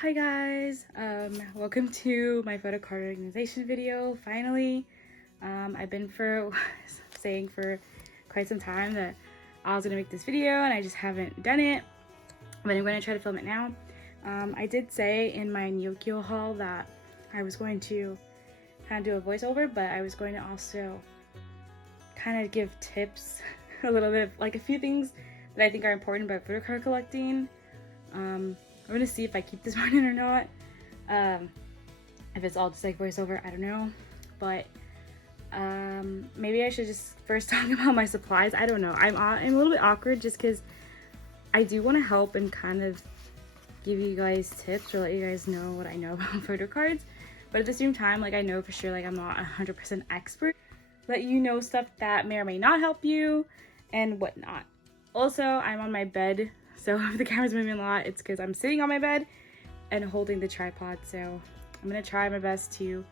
Hi guys, welcome to my photo card organization video. Finally, I've been saying for quite some time that I was gonna make this video and I just haven't done it, but I'm gonna try to film it now. I did say in my Nyokyo haul that I was going to kind of do a voiceover, but I was going to also kind of give tips, a little bit of like a few things that I think are important about photo card collecting. I'm gonna see if I keep this one in or not. If it's all just like voiceover, I don't know. But maybe I should just first talk about my supplies. I don't know. I'm a little bit awkward just because I do want to help and kind of give you guys tips or let you guys know what I know about photo cards. But at the same time, like I know for sure, like I'm not 100% expert. Let you know stuff that may or may not help you and whatnot. Also, I'm on my bed. So if the camera's moving a lot, it's because I'm sitting on my bed and holding the tripod. So I'm gonna try my best to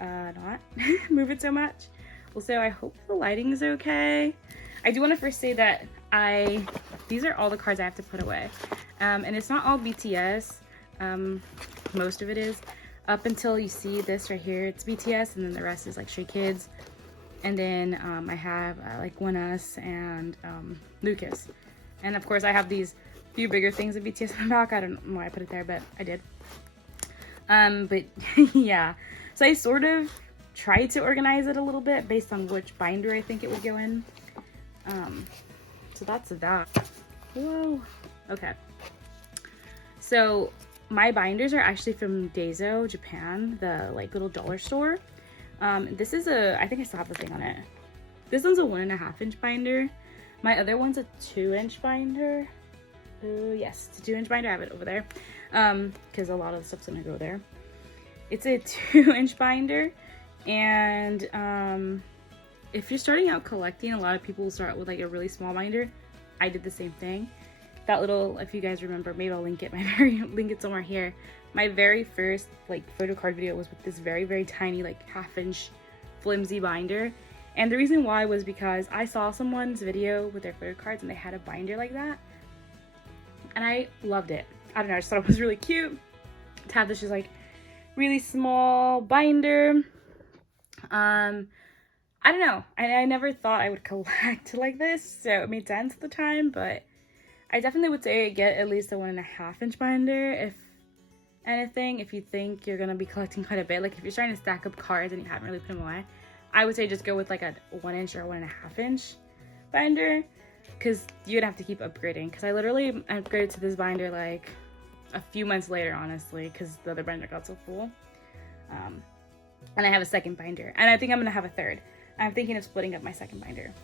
not move it so much. Also, I hope the lighting is okay. I do want to first say that these are all the cards I have to put away. And it's not all BTS. Most of it is. Up until you see this right here, it's BTS, and then the rest is like Stray Kids. And then I have like ONE US and Lucas. And of course I have these few bigger things of BTS in the back. I don't know why I put it there, but I did. But yeah, so I sort of tried to organize it a little bit based on which binder I think it would go in. So that's that. Whoa. Okay. So my binders are actually from Daiso, Japan, the like little dollar store. This is I think I still have the thing on it. This one's a 1.5 inch binder. My other one's a 2-inch binder. Yes, it's a 2-inch binder. I have it over there because a lot of the stuff's gonna go there. It's a 2-inch binder, and if you're starting out collecting, a lot of people will start with like a really small binder. I did the same thing. That little, if you guys remember, maybe I'll link it. Link it somewhere here. My very first like photo card video was with this very tiny like 1/2 inch flimsy binder. And the reason why was because I saw someone's video with their photo cards and they had a binder like that. And I loved it. I don't know, I just thought it was really cute to have this just like really small binder. I don't know. I never thought I would collect like this, so it made sense at the time, but I definitely would say get at least a 1.5 inch binder if anything, if you think you're gonna be collecting quite a bit. Like if you're starting to stack up cards and you haven't really put them away, I would say just go with like a 1 inch or 1.5 inch binder, because you're gonna have to keep upgrading. Because I literally upgraded to this binder like a few months later, honestly, because the other binder got so full. And I have a second binder, and I think I'm gonna have a third. I'm thinking of splitting up my second binder.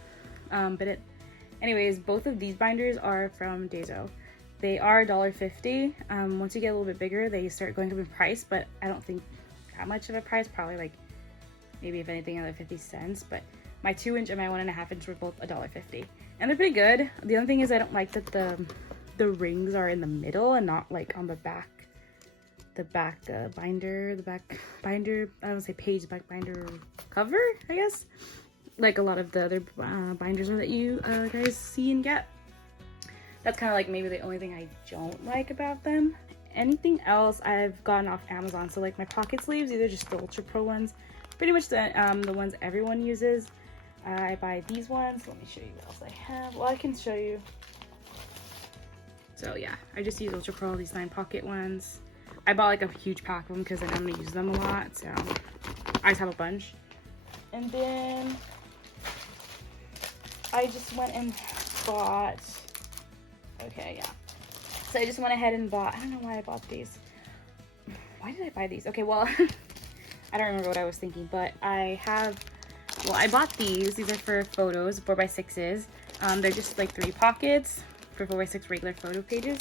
Anyways, both of these binders are from Daiso. They are $1.50. Once you get a little bit bigger, they start going up in price, but I don't think that much of a price, probably like maybe if anything another 50 cents, but my 2-inch and my 1.5 inch were both $1.50, and they're pretty good. The only thing is I don't like that the rings are in the middle and not like on the back binder, I don't say page, back binder cover, I guess, like a lot of the other binders are that you guys see and get. That's kind of like maybe the only thing I don't like about them. Anything else I've gotten off Amazon. So like my pocket sleeves, either just the Ultra Pro ones, pretty much the ones everyone uses. I buy these ones. Let me show you what else I have. Well, I can show you. So yeah, I just use Ultra Pro, these 9 pocket ones. I bought like a huge pack of them because I know I'm gonna use them a lot. So I just have a bunch. And then I just went and bought, okay, yeah. So I just went ahead and bought, I don't know why I bought these. Why did I buy these? Okay, well, I don't remember what I was thinking, but I bought these. These are for photos, 4x6s. They're just like 3 pockets for 4x6 regular photo pages.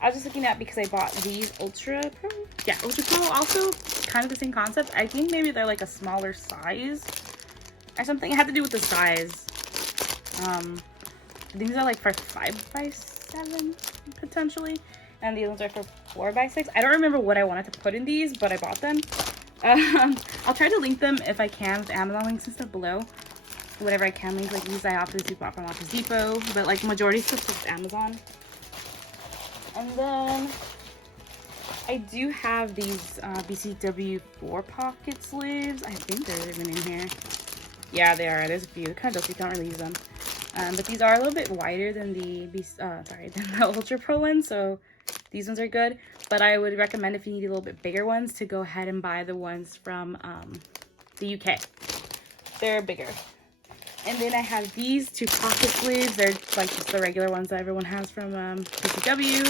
I was just looking at because I bought these Ultra Pro. Yeah, Ultra Pro also kind of the same concept. I think maybe they're like a smaller size or something. It had to do with the size. These are like for 5x7 potentially, and these ones are for 4x6. I don't remember what I wanted to put in these, but I bought them. I'll try to link them if I can with Amazon links and stuff below. Whatever I can link, like these I obviously bought from Office Depot, but like majority stuff is Amazon. And then I do have these BCW 4 pocket sleeves. I think they're even in here. Yeah, they are. There's a few. They're kind of dope. You can't really use them. But these are a little bit wider than the Ultra Pro ones, so these ones are good. But I would recommend, if you need a little bit bigger ones, to go ahead and buy the ones from the UK. They're bigger. And then I have these 2 pocket sleeves. They're like just the regular ones that everyone has from BTW.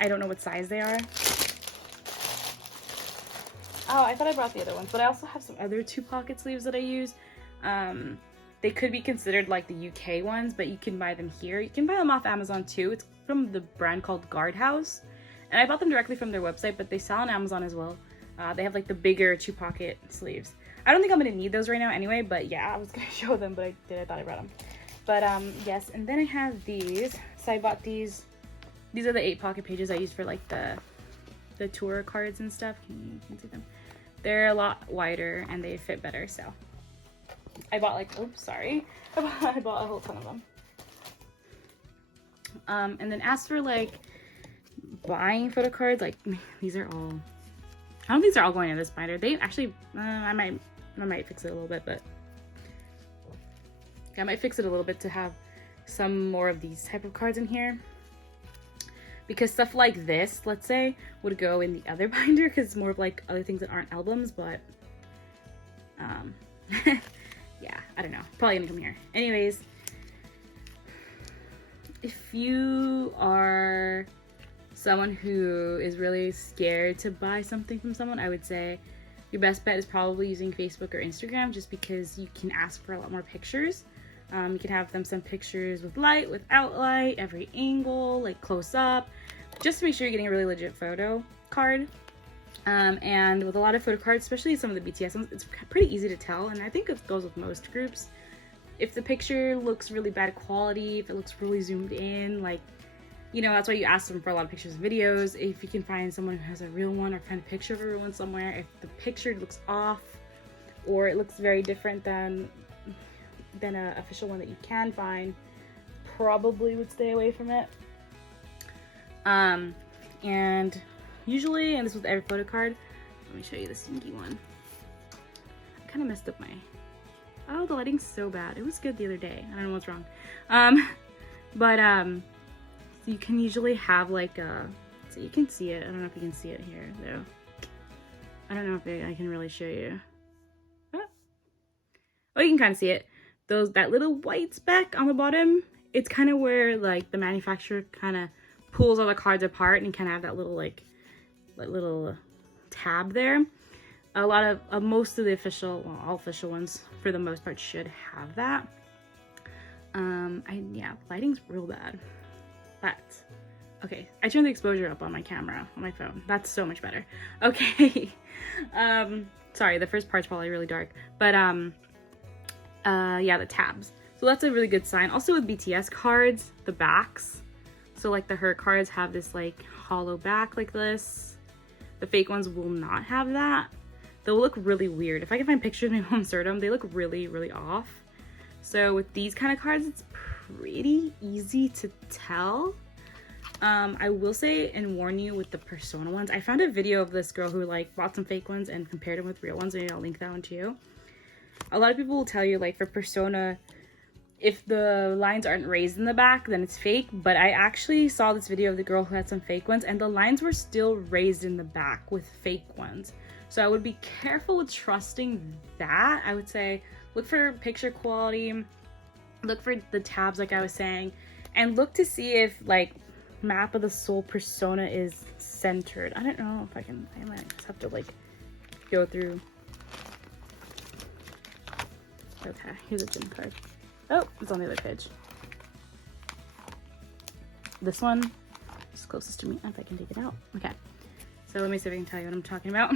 I don't know what size they are. Oh, I thought I brought the other ones, but I also have some other 2 pocket sleeves that I use. They could be considered like the UK ones, but you can buy them here. You can buy them off Amazon too. It's from the brand called Guardhouse. And I bought them directly from their website, but they sell on Amazon as well. They have like the bigger 2 pocket sleeves. I don't think I'm gonna need those right now anyway, but yeah, I was gonna show them, but I thought I brought them. But yes, and then I have these. So I bought these. These are the 8 pocket pages I use for like the tour cards and stuff. Can you see them? They're a lot wider and they fit better, so I bought like, oops, sorry. I bought a whole ton of them. And then as for like buying photo cards, like these are all, I don't think they're all going in this binder. They actually, I might fix it a little bit, but I might fix it a little bit to have some more of these type of cards in here. Because stuff like this, let's say, would go in the other binder because it's more of like other things that aren't albums, but yeah, I don't know. Probably gonna come here. Anyways, if you are someone who is really scared to buy something from someone, I would say your best bet is probably using Facebook or Instagram, just because you can ask for a lot more pictures. You can have them send pictures with light, without light, every angle, like close up, just to make sure you're getting a really legit photo card. And with a lot of photo cards, especially some of the BTS ones, it's pretty easy to tell, and I think it goes with most groups. If the picture looks really bad quality, if it looks really zoomed in, like, you know, that's why you ask them for a lot of pictures and videos. If you can find someone who has a real one, or find a picture of a real one somewhere, if the picture looks off or it looks very different than a official one that you can find, probably would stay away from it. And usually, and this was every photo card, let me show you the stinky one. I kind of messed up my, oh, the lighting's so bad. It was good the other day. I don't know what's wrong. So you can usually have like a, so you can see it. I don't know if you can see it here though. I don't know if I can really show you. Oh, you can kind of see it. That little white speck on the bottom, it's kind of where like the manufacturer kind of pulls all the cards apart and kind of have that little like little tab there. A lot of most of the official, well, all official ones for the most part should have that. Yeah, lighting's real bad, but okay, I turned the exposure up on my camera on my phone. That's so much better. Okay. Sorry, the first part's probably really dark, but yeah, the tabs. So that's a really good sign. Also with BTS cards, the backs. So like the Her cards have this like hollow back like this. The fake ones will not have that. They'll look really weird. If I can find pictures, maybe I'll insert them. They look really, really off. So with these kind of cards, it's pretty easy to tell. I will say and warn you with the Persona ones. I found a video of this girl who like bought some fake ones and compared them with real ones. Maybe I'll link that one too. A lot of people will tell you like for Persona, if the lines aren't raised in the back, then it's fake. But I actually saw this video of the girl who had some fake ones and the lines were still raised in the back with fake ones. So I would be careful with trusting that. I would say look for picture quality, look for the tabs like I was saying, and look to see if like Map of the Soul Persona is centered. I don't know if I might just have to like go through. Okay, here's a Jin card. Oh, it's on the other page. This one is closest to me. If I can take it out. Okay, so let me see if I can tell you what I'm talking about.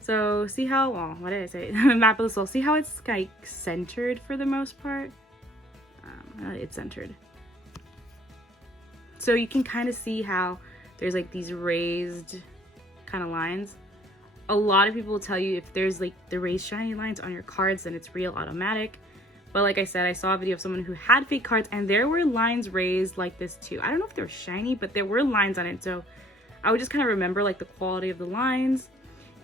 So see how, well, what did I say? Map of the Soul. See how it's like centered for the most part? It's centered. So you can kind of see how there's like these raised kind of lines. A lot of people will tell you if there's like the raised shiny lines on your cards, then it's real automatic. But like I said, I saw a video of someone who had fake cards and there were lines raised like this too. I don't know if they were shiny, but there were lines on it. So I would just kind of remember like the quality of the lines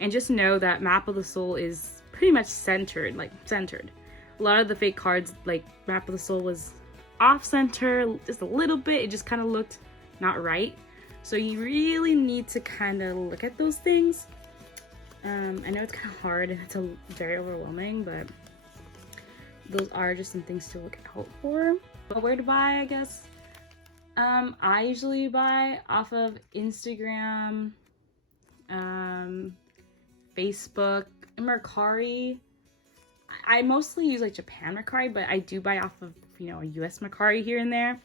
and just know that Map of the Soul is pretty much centered, like centered. A lot of the fake cards, like Map of the Soul was off center just a little bit. It just kind of looked not right. So you really need to kind of look at those things. I know it's kind of hard and it's very overwhelming, but those are just some things to look out for. But where to buy, I guess. I usually buy off of Instagram, Facebook, Mercari. I mostly use like Japan Mercari, but I do buy off of, you know, a US Mercari here and there.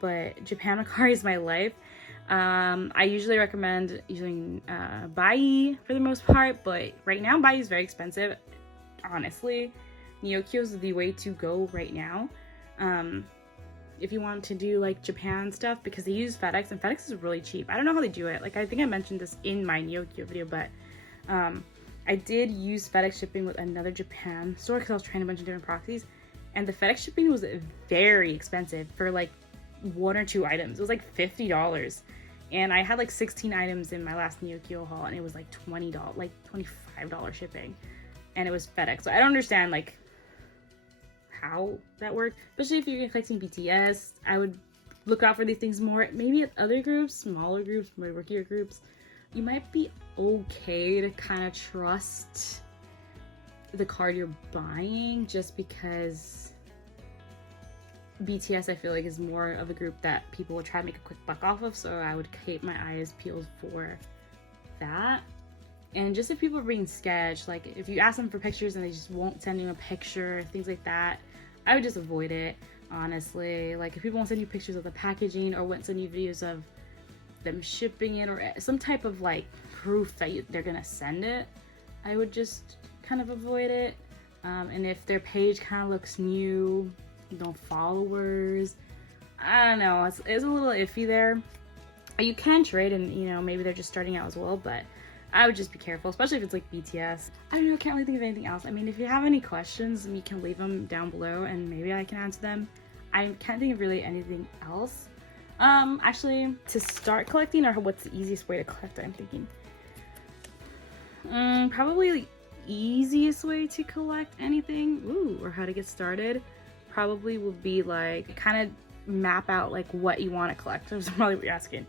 But Japan Mercari is my life. I usually recommend using Bai for the most part, but right now Bai is very expensive. Honestly, Neokyo is the way to go right now. If you want to do like Japan stuff, because they use FedEx and FedEx is really cheap. I don't know how they do it. Like I think I mentioned this in my Neokyo video, but I did use FedEx shipping with another Japan store because I was trying a bunch of different proxies, and the FedEx shipping was very expensive for like 1 or 2 items. It was like $50, and I had like 16 items in my last Neokyo haul, and it was like $20, like $25 shipping, and it was FedEx. So I don't understand like how that worked, especially if you're collecting BTS. I would look out for these things more. Maybe at other groups, smaller groups, more rookier groups, you might be okay to kind of trust the card you're buying, just because BTS I feel like is more of a group that people will try to make a quick buck off of, so I would keep my eyes peeled for that. And just if people are being sketched, like if you ask them for pictures and they just won't send you a picture, things like that, I would just avoid it, honestly. Like if people won't send you pictures of the packaging or won't send you videos of them shipping it or some type of like proof that they're gonna send it, I would just kind of avoid it. And if their page kind of looks new, no followers, I don't know, it's a little iffy there. You can trade, and you know, maybe they're just starting out as well, but I would just be careful, especially if it's like BTS. I don't know, I can't really think of anything else. I mean, if you have any questions, you can leave them down below and maybe I can answer them. I can't think of really anything else. Actually, to start collecting, or what's the easiest way to collect, I'm thinking. Probably the easiest way to collect anything, or how to get started, probably would be like kind of map out like what you want to collect. That's probably what you're asking.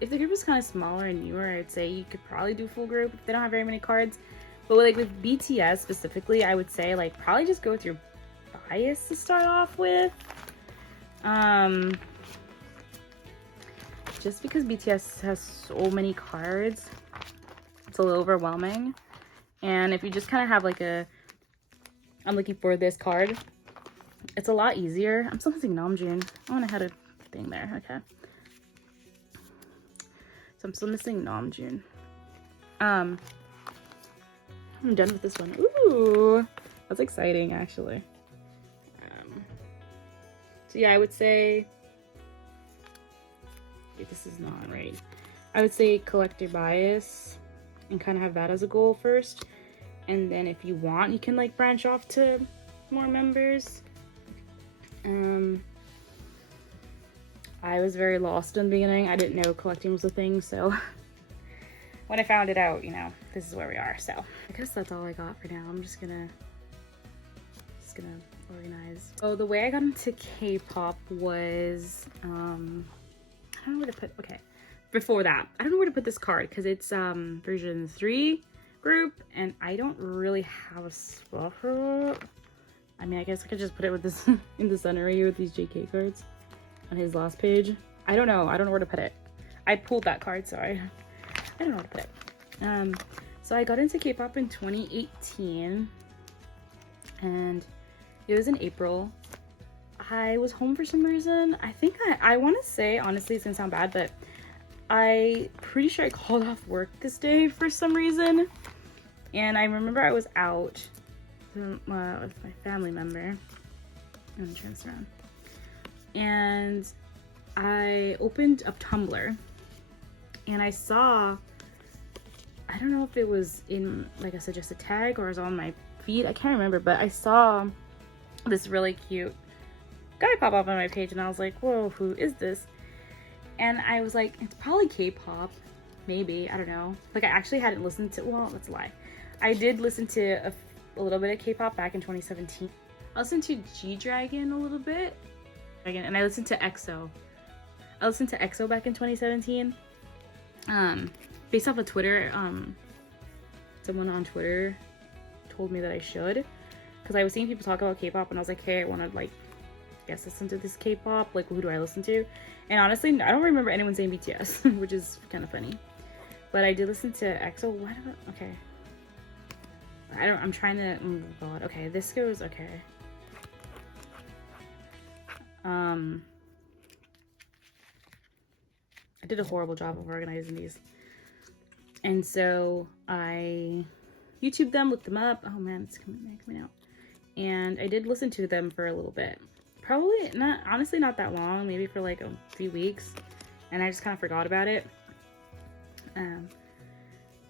If the group is kind of smaller and newer, I'd say you could probably do full group if they don't have very many cards. But like with BTS specifically, I would say like probably just go with your bias to start off with. Just because BTS has so many cards, it's a little overwhelming. And if you just kind of have like I'm looking for this card, it's a lot easier. I'm still missing Namjoon. Oh, and I had a thing there. Okay. So I'm still missing Namjoon. I'm done with this one. Ooh, that's exciting, actually. So yeah, I would say, if this is not right, I would say collect your bias and kind of have that as a goal first. And then if you want, you can like branch off to more members. I was very lost in the beginning. I didn't know collecting was a thing, so when I found it out, you know, this is where we are. So I guess that's all I got for now. I'm just gonna organize. Oh, the way I got into K-pop was I don't know where to put. Okay, before that, I don't know where to put this card because it's version 3 group, and I don't really have a spot for it. I mean, I guess I could just put it with this in the center right here with these JK cards on his last page. I don't know where to put it. I pulled that card, so I don't know where to put it. So I got into K-pop in 2018, and it was in April. I was home for some reason. I think I want to say, honestly, it's gonna sound bad, but I pretty sure I called off work this day for some reason. And I remember I was out with my family member. I'm gonna turn this around. And I opened up Tumblr and I saw, I don't know if it was in like a suggested tag or it was on my feed. I can't remember, but I saw this really cute guy pop up on my page and I was like, whoa, who is this? And I was like, it's probably K-pop, maybe, I don't know. Like I actually hadn't listened to, well, that's a lie. I did listen to a little bit of K-pop back in 2017. I listened to G-Dragon a little bit, and I listened to EXO. I listened to EXO back in 2017. Based off of Twitter, someone on Twitter told me that I should, because I was seeing people talk about K-pop and I was like, hey, I want to like, guess listen to this K-pop, like who do I listen to? And honestly, I don't remember anyone saying BTS, which is kind of funny. But I did listen to EXO. Why do I, okay. I'm trying to, oh god, okay, this goes, okay. I did a horrible job of organizing these. And so I YouTubed them, looked them up. Oh man, it's coming out. And I did listen to them for a little bit. Probably not, honestly not that long, maybe for like a few weeks. And I just kind of forgot about it.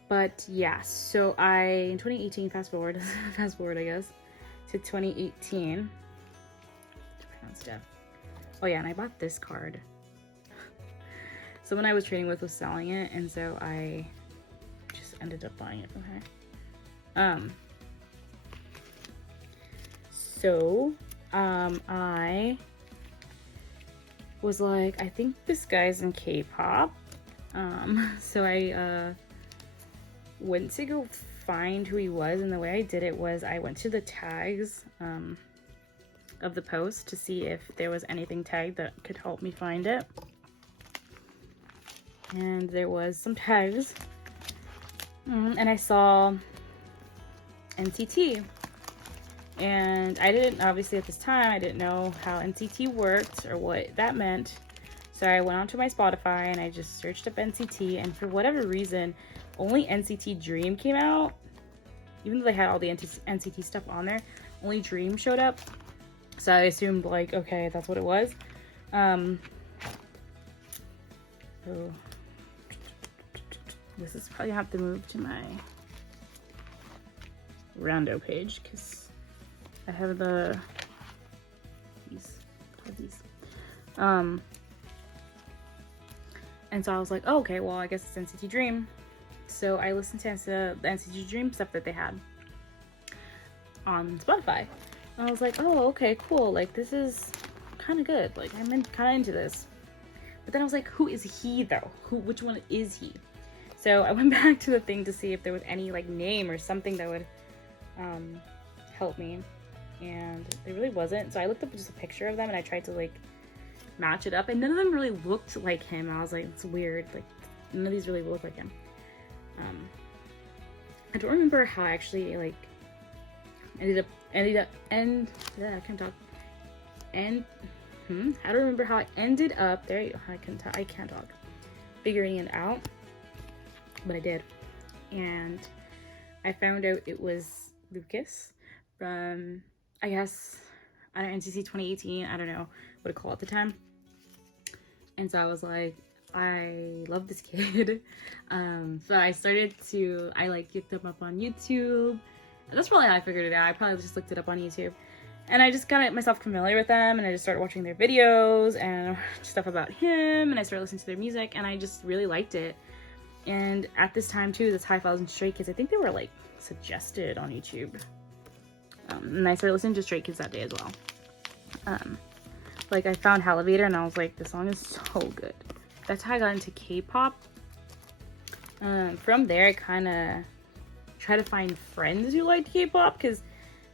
But yeah, so in 2018, fast forward I guess, to 2018. To pronounce stuff. Oh yeah, and I bought this card. Someone I was trading with was selling it, and so I just ended up buying it from her. I was like, I think this guy's in K-pop. So I went to go find who he was, and the way I did it was I went to the tags of the post to see if there was anything tagged that could help me find it. And there was some tags, and I saw NCT, and I didn't, obviously at this time, I didn't know how NCT worked or what that meant. So I went onto my Spotify and I just searched up NCT, and for whatever reason, only NCT Dream came out. Even though they had all the NCT stuff on there, only Dream showed up. So I assumed like, okay, that's what it was. This is probably have to move to my rando page because I have these. And so I was like, oh, okay, well, I guess it's NCT Dream. So I listened to the NCT Dream stuff that they had on Spotify. And I was like, oh, okay, cool. Like, this is kind of good. Like, I'm kind of into this. But then I was like, who is he, though? Which one is he? So I went back to the thing to see if there was any, like, name or something that would help me. And there really wasn't. So I looked up just a picture of them, and I tried to, like, match it up. And none of them really looked like him. I was like, it's weird. Like, none of these really look like him. I don't remember how I actually, like, I don't remember how I ended up, there you go, I can't talk, figuring it out, but I did. And I found out it was Lucas from, I guess, I don't know, NCT 2018, I don't know what to call it at the time. And so I was like, I love this kid. So I looked him up on YouTube. And that's probably how I figured it out. I probably just looked it up on YouTube. And I just got myself familiar with them, and I just started watching their videos and stuff about him, and I started listening to their music, and I just really liked it. And at this time too, this High Files and Stray Kids, I think they were like suggested on YouTube. And I started listening to Stray Kids that day as well. Like I found Elevator and I was like, this song is so good. That's how I got into K-pop. From there, I kind of try to find friends who liked K-pop, because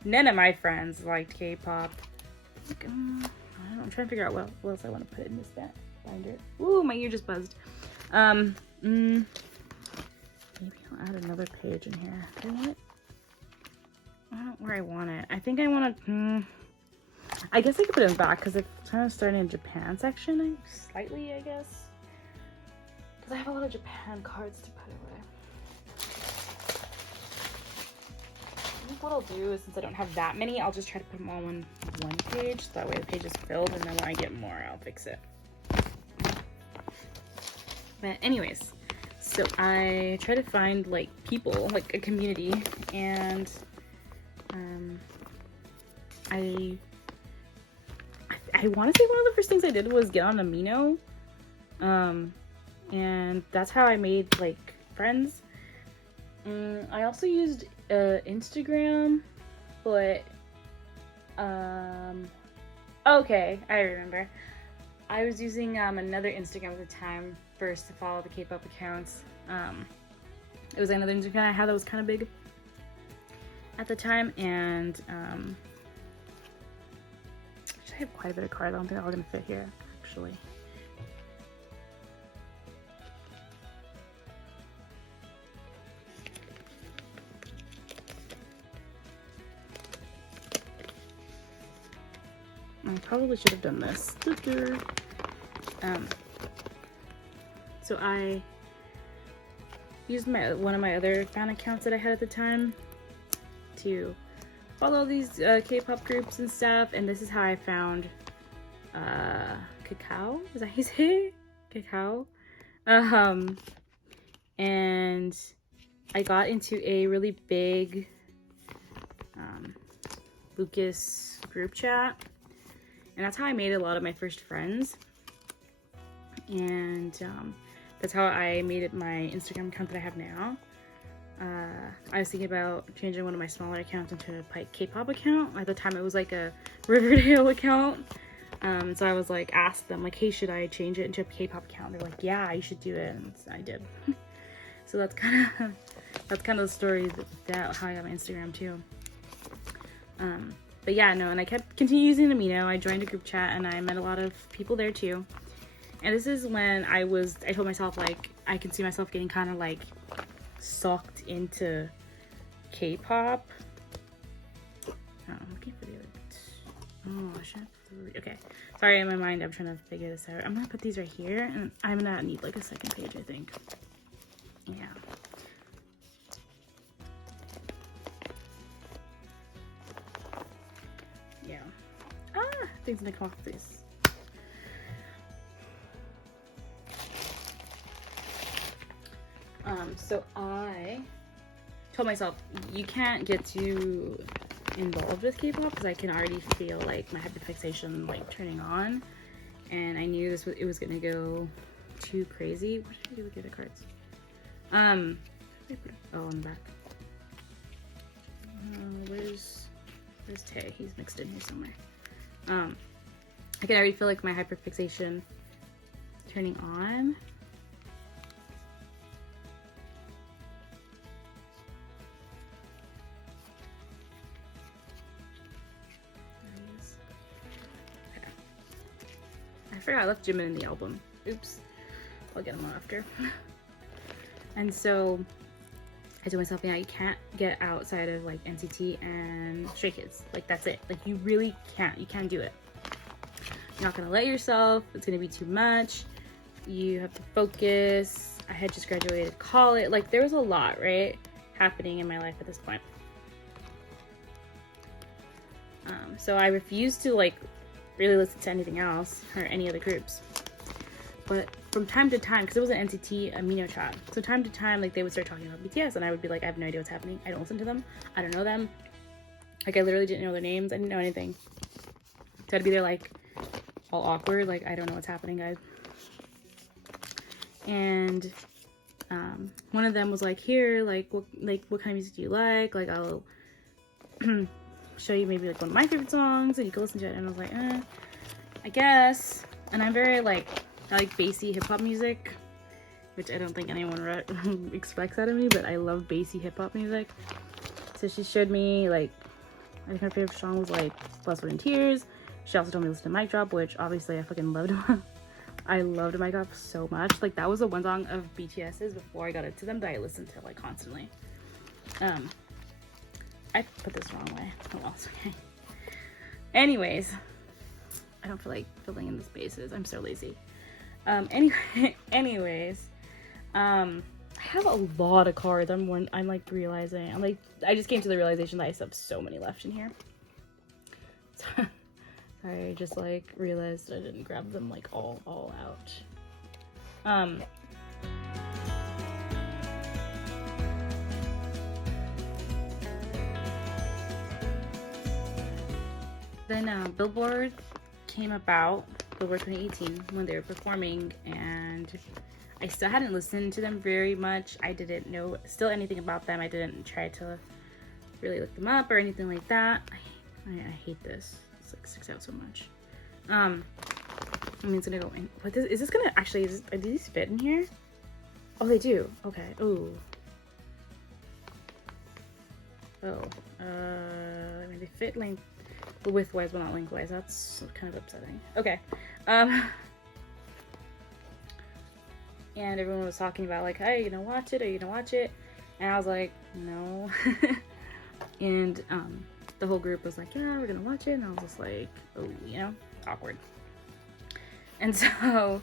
none of my friends liked K-pop. Like, I don't know, I'm trying to figure out what else I want to put in this binder. Ooh, my ear just buzzed. Maybe I'll add another page in here. Do I want it? I don't know where I want it. I think I want to, I guess I could put it in back, because it's kind of starting in Japan section, slightly, I guess. Because I have a lot of Japan cards to put away. I think what I'll do is, since I don't have that many, I'll just try to put them all on one page. So that way the page is filled, and then when I get more, I'll fix it. But anyways, So I try to find like people, like a community, and I want to say one of the first things I did was get on Amino, and that's how I made like friends. I also used Instagram, but okay, I remember. I was using another Instagram at the time first to follow the K-pop accounts. It was another Instagram I had that was kind of big at the time, and I have quite a bit of cards. I don't think they're all gonna fit here, actually. I probably should have done this. So I used one of my other fan accounts that I had at the time to follow these K-pop groups and stuff, and this is how I found Cacao. Is that how you say it? Cacao. And I got into a really big Lucas group chat, and that's how I made a lot of my first friends. And that's how I made it my Instagram account that I have now. I was thinking about changing one of my smaller accounts into a K-pop account. At the time it was like a Riverdale account. So I was like, asked them like, hey, should I change it into a K-pop account? They're like, yeah, you should do it, and I did. So that's kind of the story that how I got my Instagram too. But yeah, no, and I continued using Amino. I joined a group chat and I met a lot of people there too. And this is when I told myself like I can see myself getting kind of like sucked into K-pop. I'm looking for the other. Oh, shit. Okay. Sorry, in my mind, I'm trying to figure this out. I'm gonna put these right here, and I'm gonna need like a second page, I think. Yeah. Yeah. Ah, things gonna come off this. So I told myself, you can't get too involved with K-pop because I can already feel like my hyperfixation like turning on, and I knew it was gonna go too crazy. What did I do with the other cards? Oh, on the back. Where's Tay? He's mixed in here somewhere. I can already feel like my hyperfixation turning on. I forgot I left Jimin in the album. Oops. I'll get him after. And so I told myself, yeah, you can't get outside of like NCT and Stray Kids. Like that's it. Like you really can't. You can't do it. You're not gonna let yourself. It's gonna be too much. You have to focus. I had just graduated college. Like there was a lot, right, happening in my life at this point. So I refused to like really listen to anything else or any other groups. But from time to time, because it was an NCT Amino chat, so time to time like they would start talking about BTS and I would be like, I have no idea what's happening. I don't listen to them. I don't know them. Like I literally didn't know their names. I didn't know anything. So I'd be there like all awkward, like I don't know what's happening, guys. And one of them was like, here, like what kind of music do you like? Like I'll show you maybe like one of my favorite songs and you can listen to it. And I was like, I guess. And I'm very like, I like bassy hip-hop music, which I don't think anyone expects out of me, but I love bassy hip-hop music. So she showed me like, I think her favorite song was like Blood, Sweat, and Tears. She also told me to listen to Mic Drop, which obviously I fucking loved. I loved Mic Drop so much. Like that was the one song of BTS's before I got into them that I listened to like constantly. I put this the wrong way. Oh well, it's okay. Anyways, I don't feel like filling in the spaces. I'm so lazy. Anyways, I have a lot of cards. I'm like realizing. I just came to the realization that I still have so many left in here. Sorry, I just like realized I didn't grab them like all out. Then Billboard came about, Billboard 2018, when they were performing, and I still hadn't listened to them very much. I didn't know still anything about them. I didn't try to really look them up or anything like that. I hate this. It's like sticks out so much. I mean, it's gonna go in. What is this gonna actually? Do these fit in here? Oh, they do. Okay. Ooh. Oh. I mean, they fit length, widthwise, but not lengthwise. That's kind of upsetting. Okay. And everyone was talking about like, hey, you gonna watch it? Are you gonna watch it? And I was like, no. And the whole group was like, yeah, we're gonna watch it. And I was just like, oh, you know, awkward. And so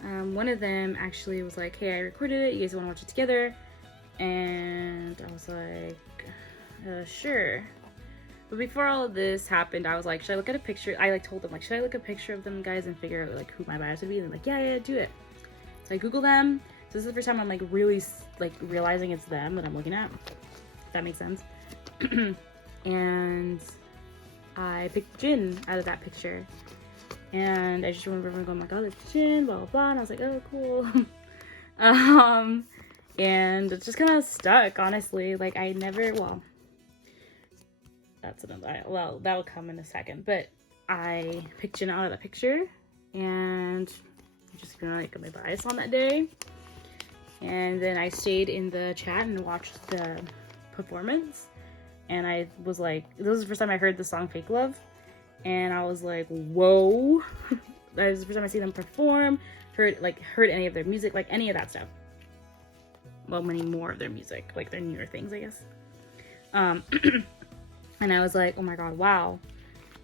one of them actually was like, hey, I recorded it. You guys wanna watch it together? And I was like, sure. But before all of this happened, I was like, should I look at a picture? I like told them like, should I look at a picture of them guys and figure out like who my bias would be? And they're like, yeah, do it. So I Google them. So this is the first time I'm like really like realizing it's them that I'm looking at. If that makes sense. And I picked Jin out of that picture. And I just remember everyone going like, oh, that's Jin, blah, blah, blah. And I was like, oh, cool. And it just kind of stuck, honestly. Like I never, well, that's another, well, that will come in a second. But I picked Jin out of that picture. And just gonna like my bias on that day. And then I stayed in the chat and watched the performance. And I was like, this was the first time I heard the song Fake Love. And I was like, whoa. That was the first time I see them perform, heard any of their music, like any of that stuff. Well, many more of their music, like their newer things, I guess. And I was like, oh my god, wow.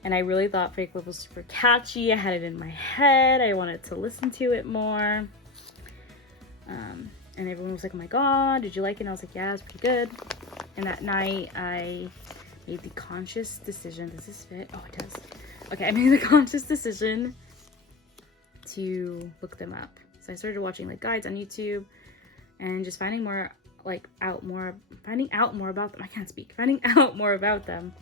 And I really thought Fake Love was super catchy. I had it in my head. I wanted to listen to it more. And everyone was like, oh my god, did you like it? And I was like, yeah, it's pretty good. And that night, I made the conscious decision. Does this fit? Oh, it does. Okay, I made the conscious decision to look them up. So I started watching like guides on YouTube and just finding out more about them. I can't speak. Finding out more about them.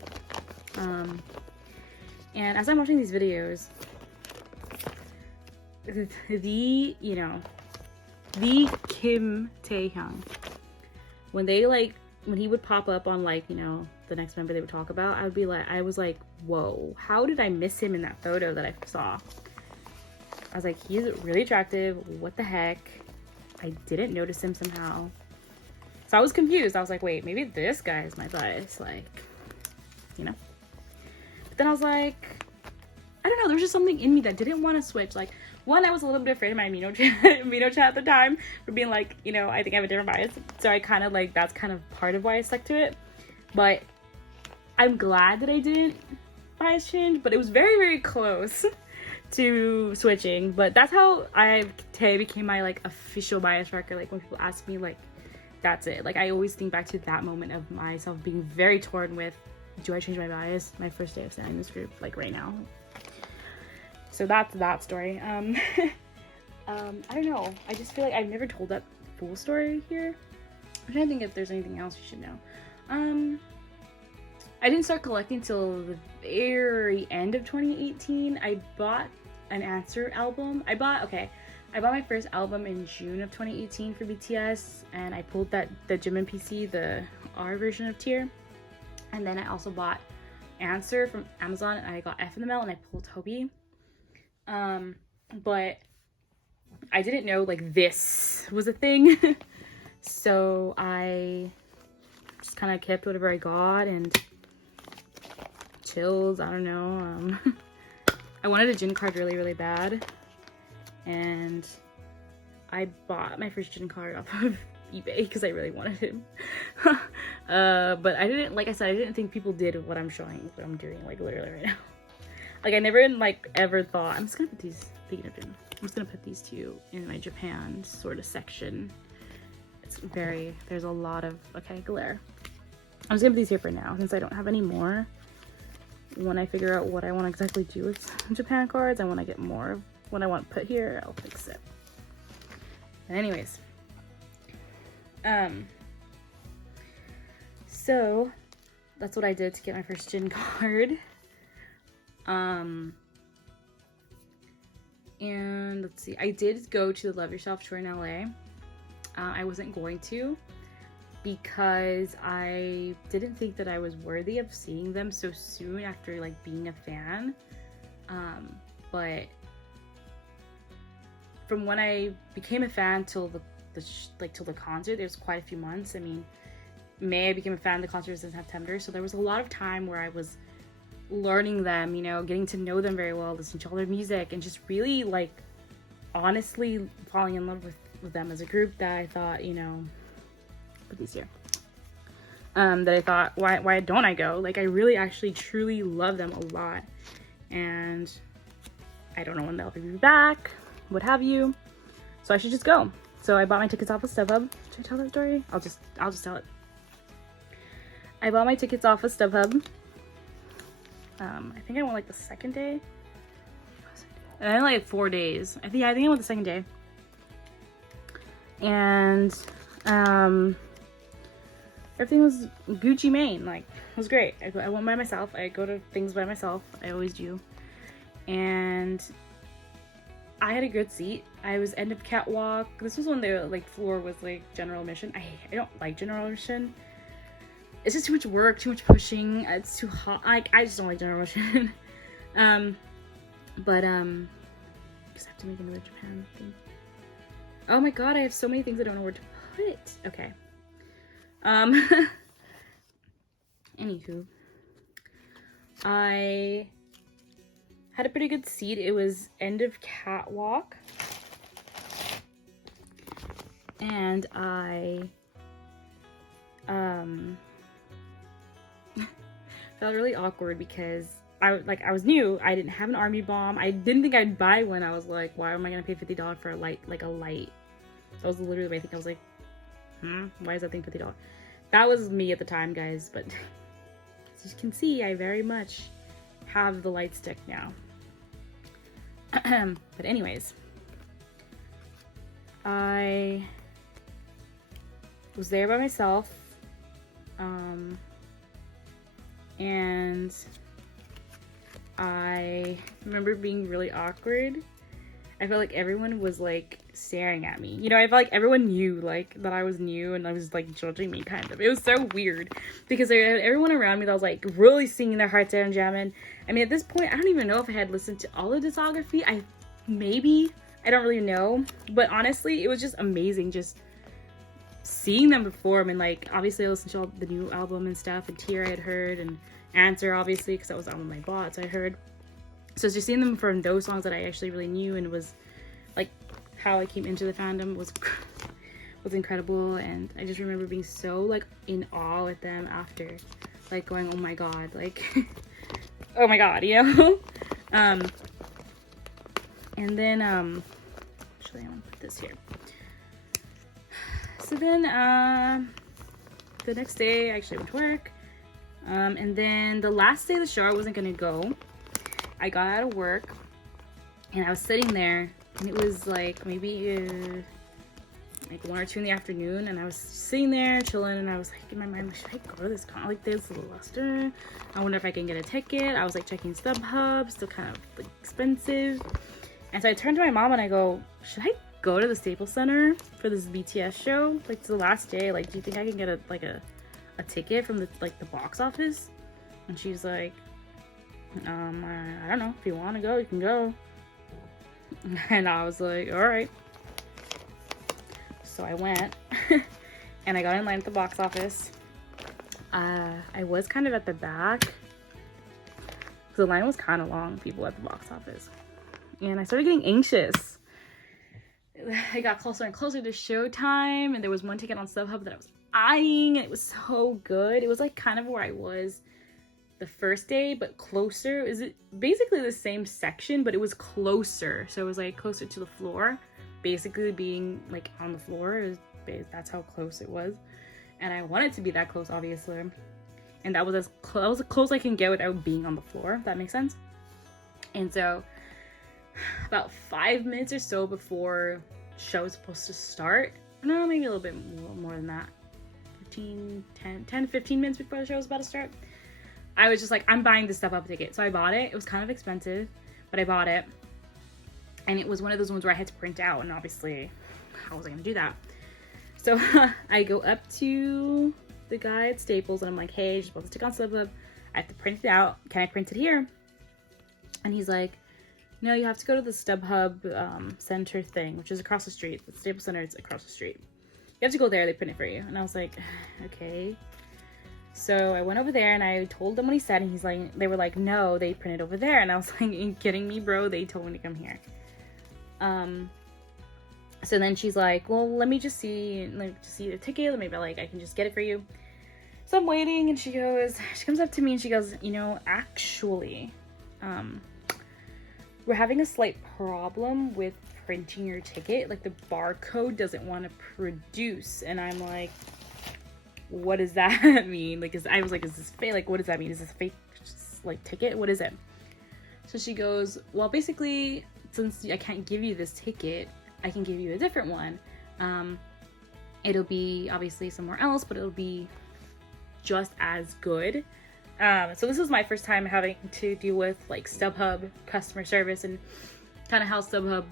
And as I'm watching these videos, the Kim Taehyung, when he would pop up on like, you know, the next member they would talk about, I was like, whoa, how did I miss him in that photo that I saw? I was like, he's really attractive. What the heck? I didn't notice him somehow. So I was confused. I was like, wait, maybe this guy is my bias, like, you know? But then I was like, I don't know, there was just something in me that didn't want to switch. Like, one, I was a little bit afraid of my amino chat at the time for being like, you know, I think I have a different bias. So I kind of like, that's kind of part of why I stuck to it. But I'm glad that I didn't bias change, but it was very, very close to switching. But that's how Tay became my like official bias tracker. Like when people ask me, like, that's it. Like I always think back to that moment of myself being very torn with, do I change my bias? My first day of starting this group, like right now. So that's that story. I don't know. I just feel like I've never told that full story here. I'm trying to think if there's anything else you should know. I didn't start collecting till the very end of 2018. I bought an Answer album. I bought my first album in June of 2018 for BTS, and I pulled the Jimin PC, the R version of Tier. And then I also bought Answer from Amazon, and I got F in the mail, and I pulled Hobie. But I didn't know like this was a thing. So I just kind of kept whatever I got and chilled. I don't know. I wanted a Jin card really, really bad. And I bought my first Jin card off of eBay because I really wanted him. But I didn't, like I said, I didn't think people did what I'm doing like literally right now. Like I never like ever thought, I'm just gonna put these, speaking of Jin, I'm just gonna put these two in my Japan sort of section. There's a lot of, okay, glare. I'm just gonna put these here for now since I don't have any more. When I figure out what I want to exactly do with Japan cards, I want to get more of what I want to put here, I'll fix it. But anyways, so that's what I did to get my first Jin card. And let's see, I did go to the Love Yourself tour in LA. I wasn't going to because I didn't think that I was worthy of seeing them so soon after like being a fan. But from when I became a fan till the concert, there was quite a few months. I mean, May I became a fan, the concert was in September, so there was a lot of time where I was learning them, you know, getting to know them very well, listening to all their music, and just really like honestly falling in love with them as a group that I thought, you know, put these here. That I thought, why don't I go? Like, I really actually truly love them a lot, and I don't know when they'll be back, what have you, so I should just go. So I bought my tickets off of StubHub. Should I tell that story? I'll just tell it. I bought my tickets off of StubHub. I think I went like the second day. And then like 4 days. I think I went the second day. And everything was Gucci Mane. Like, it was great. I went by myself. I go to things by myself. I always do. And I had a good seat. I was end of catwalk. This was when the like floor was like general admission. I don't like general admission. It's just too much work, too much pushing. It's too hot. I just don't like general admission. But because I have to make another Japan thing. Oh my god, I have so many things I don't know where to put. Okay. Anywho, I had a pretty good seat. It was end of catwalk, and I felt really awkward because I was new. I didn't have an army bomb. I didn't think I'd buy one. I was like, why am I gonna pay $50 for a light? That was literally the way I think. I was like, why is that thing $50? That was me at the time, guys. But as you can see, I very much have the light stick now. But anyways, I was there by myself. And I remember being really awkward. I felt like everyone was like staring at me. You know, I felt like everyone knew like that I was new and I was like judging me kind of. It was so weird because I had everyone around me that was like really singing their hearts out and jamming. I mean, at this point, I don't even know if I had listened to all the discography. I don't really know. But honestly, it was just amazing just seeing them perform. And like obviously I listened to all the new album and stuff, and Tear I had heard, and Answer obviously because that was the album I bought, so I heard. So just seeing them from those songs that I actually really knew, and was like how I came into the fandom was incredible. And I just remember being so like in awe with them after, like going, oh my god, like oh my god, you know. And then actually I want to put this here. So then the next day I actually went to work, and then the last day of the show I wasn't gonna go. I got out of work and I was sitting there, and it was like maybe like 1 or 2 in the afternoon, and I was sitting there chilling, and I was like in my mind, should I go to this con? Like, this little luster, I wonder if I can get a ticket. I was like checking StubHub, still kind of like expensive. And so I turned to my mom and I go, should I go to the Staples Center for this BTS show? Like, it's the last day. Like, do you think I can get a ticket from the box office? And she's like, I don't know. If you want to go, you can go. And I was like, all right. So I went and I got in line at the box office. I was kind of at the back. The line was kind of long, people at the box office. And I started getting anxious. I got closer and closer to showtime, and there was one ticket on StubHub that I was eyeing, and it was so good. It was like kind of where I was the first day, but closer. Is it basically the same section, but it was closer. So it was like closer to the floor, basically being like on the floor. That's how close it was. And I wanted to be that close, obviously. And that was as close I can get without being on the floor, if that makes sense. And so about 5 minutes or so before the show was supposed to start, no, maybe a little bit more than that, 10 to 15 minutes before the show was about to start, I was just like, I'm buying the StubHub ticket. So I bought it. It was kind of expensive, but I bought it. And it was one of those ones where I had to print out, and obviously, how was I gonna do that? So I go up to the guy at Staples, and I'm like, hey, just bought the ticket on StubHub. I have to print it out. Can I print it here? And he's like, no, you have to go to the StubHub center thing, which is across the street. The Staples Center is across the street. You have to go there. They print it for you. And I was like, okay. So I went over there and I told them what he said, and he's like, they were like, no, they printed over there. And I was like, are you kidding me, bro? They told me to come here. So then she's like, well, let me just see the ticket. Maybe like I can just get it for you. So I'm waiting, and she comes up to me and she goes, you know, actually, we're having a slight problem with printing your ticket. Like the barcode doesn't want to produce. And I'm like, what does that mean? Like, I was like, is this fake? Like, what does that mean? Is this a fake, like, ticket? What is it? So she goes, well, basically, since I can't give you this ticket, I can give you a different one. It'll be obviously somewhere else, but it'll be just as good. So this is my first time having to deal with like StubHub customer service and kind of how StubHub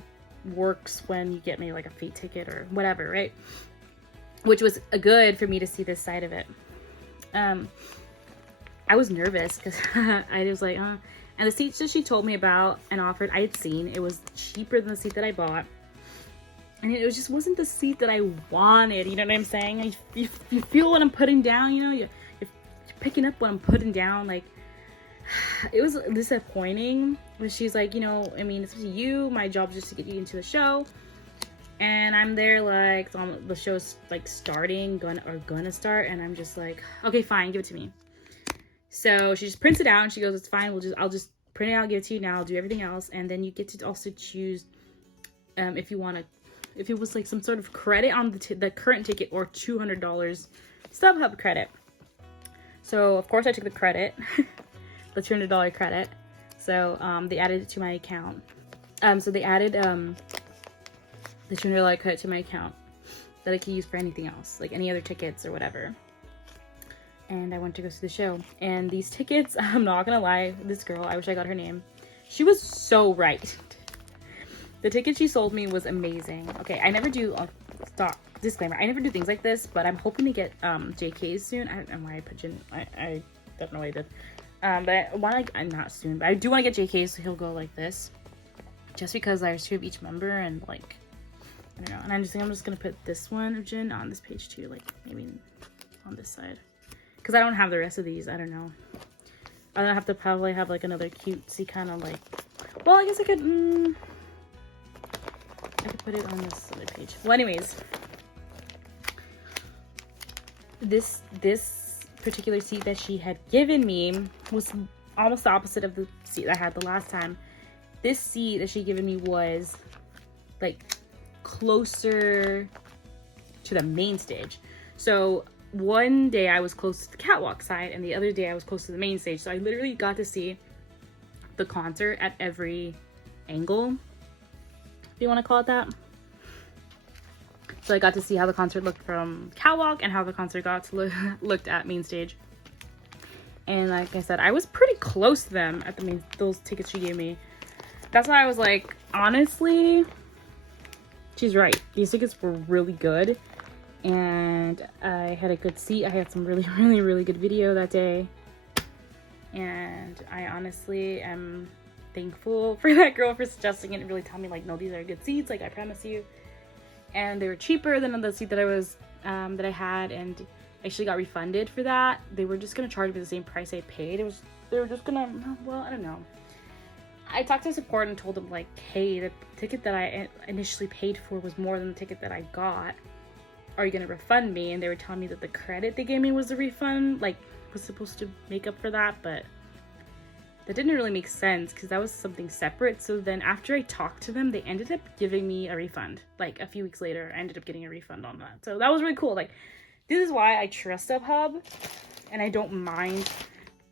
works when you get maybe like a fake ticket or whatever, right? Which was good for me to see this side of it. I was nervous because I was like, and the seats that she told me about and offered, I had seen. It was cheaper than the seat that I bought. And it just wasn't the seat that I wanted. You know what I'm saying? You feel what I'm putting down, you know? You're picking up what I'm putting down. Like, it was disappointing. But she's like, you know, I mean, it's up to you. My job is just to get you into the show. And I'm there like, the show's like gonna start. And I'm just like, okay, fine, give it to me. So she just prints it out and she goes, it's fine. I'll just print it out, give it to you now. I'll do everything else. And then you get to also choose if it was like some sort of credit on the current ticket or $200 StubHub credit. So of course I took the credit, the $200 credit. So they added it to my account. So they added the $200 credit to my account that I could use for anything else, like any other tickets or whatever. And I went to go see the show. And these tickets, I'm not gonna lie, this girl, I wish I got her name. She was so right. The ticket she sold me was amazing. Okay, I never do, stop, disclaimer, I never do things like this, but I'm hoping to get JKs soon. I don't know why I put Jin, I don't know why I did. But I want to, not soon, but I do want to get JKs, so he'll go like this. Just because there's 2 of each member, and like, I don't know. And I'm just gonna put this one of Jin on this page too, like maybe on this side. Because I don't have the rest of these, I don't know. I'm gonna have to probably have like another cutesy kind of like, well, I guess I could put it on this other page. Well, anyways, this particular seat that she had given me was almost the opposite of the seat I had the last time. This seat that she given me was like closer to the main stage. So one day I was close to the catwalk side, and the other day I was close to the main stage. So I literally got to see the concert at every angle, if you want to call it that. So I got to see how the concert looked from catwalk and how the concert looked at main stage. And like I said, I was pretty close to them at those tickets she gave me. That's why I was like, honestly, she's right. These tickets were really good. And I had a good seat. I had some really good video that day. And I honestly am thankful for that girl for suggesting it and really telling me like, no, these are good seats, like I promise you. And they were cheaper than the seat that I had, and I actually got refunded for that. They were just gonna charge me the same price I paid. They were just gonna, well, I don't know. I talked to support and told them like, hey, the ticket that I initially paid for was more than the ticket that I got. Are you gonna refund me? And they were telling me that the credit they gave me was the refund, like was supposed to make up for that, but that didn't really make sense because that was something separate. So then after I talked to them, they ended up giving me a refund. Like a few weeks later, I ended up getting a refund on that. So that was really cool. Like, this is why I trust StubHub and I don't mind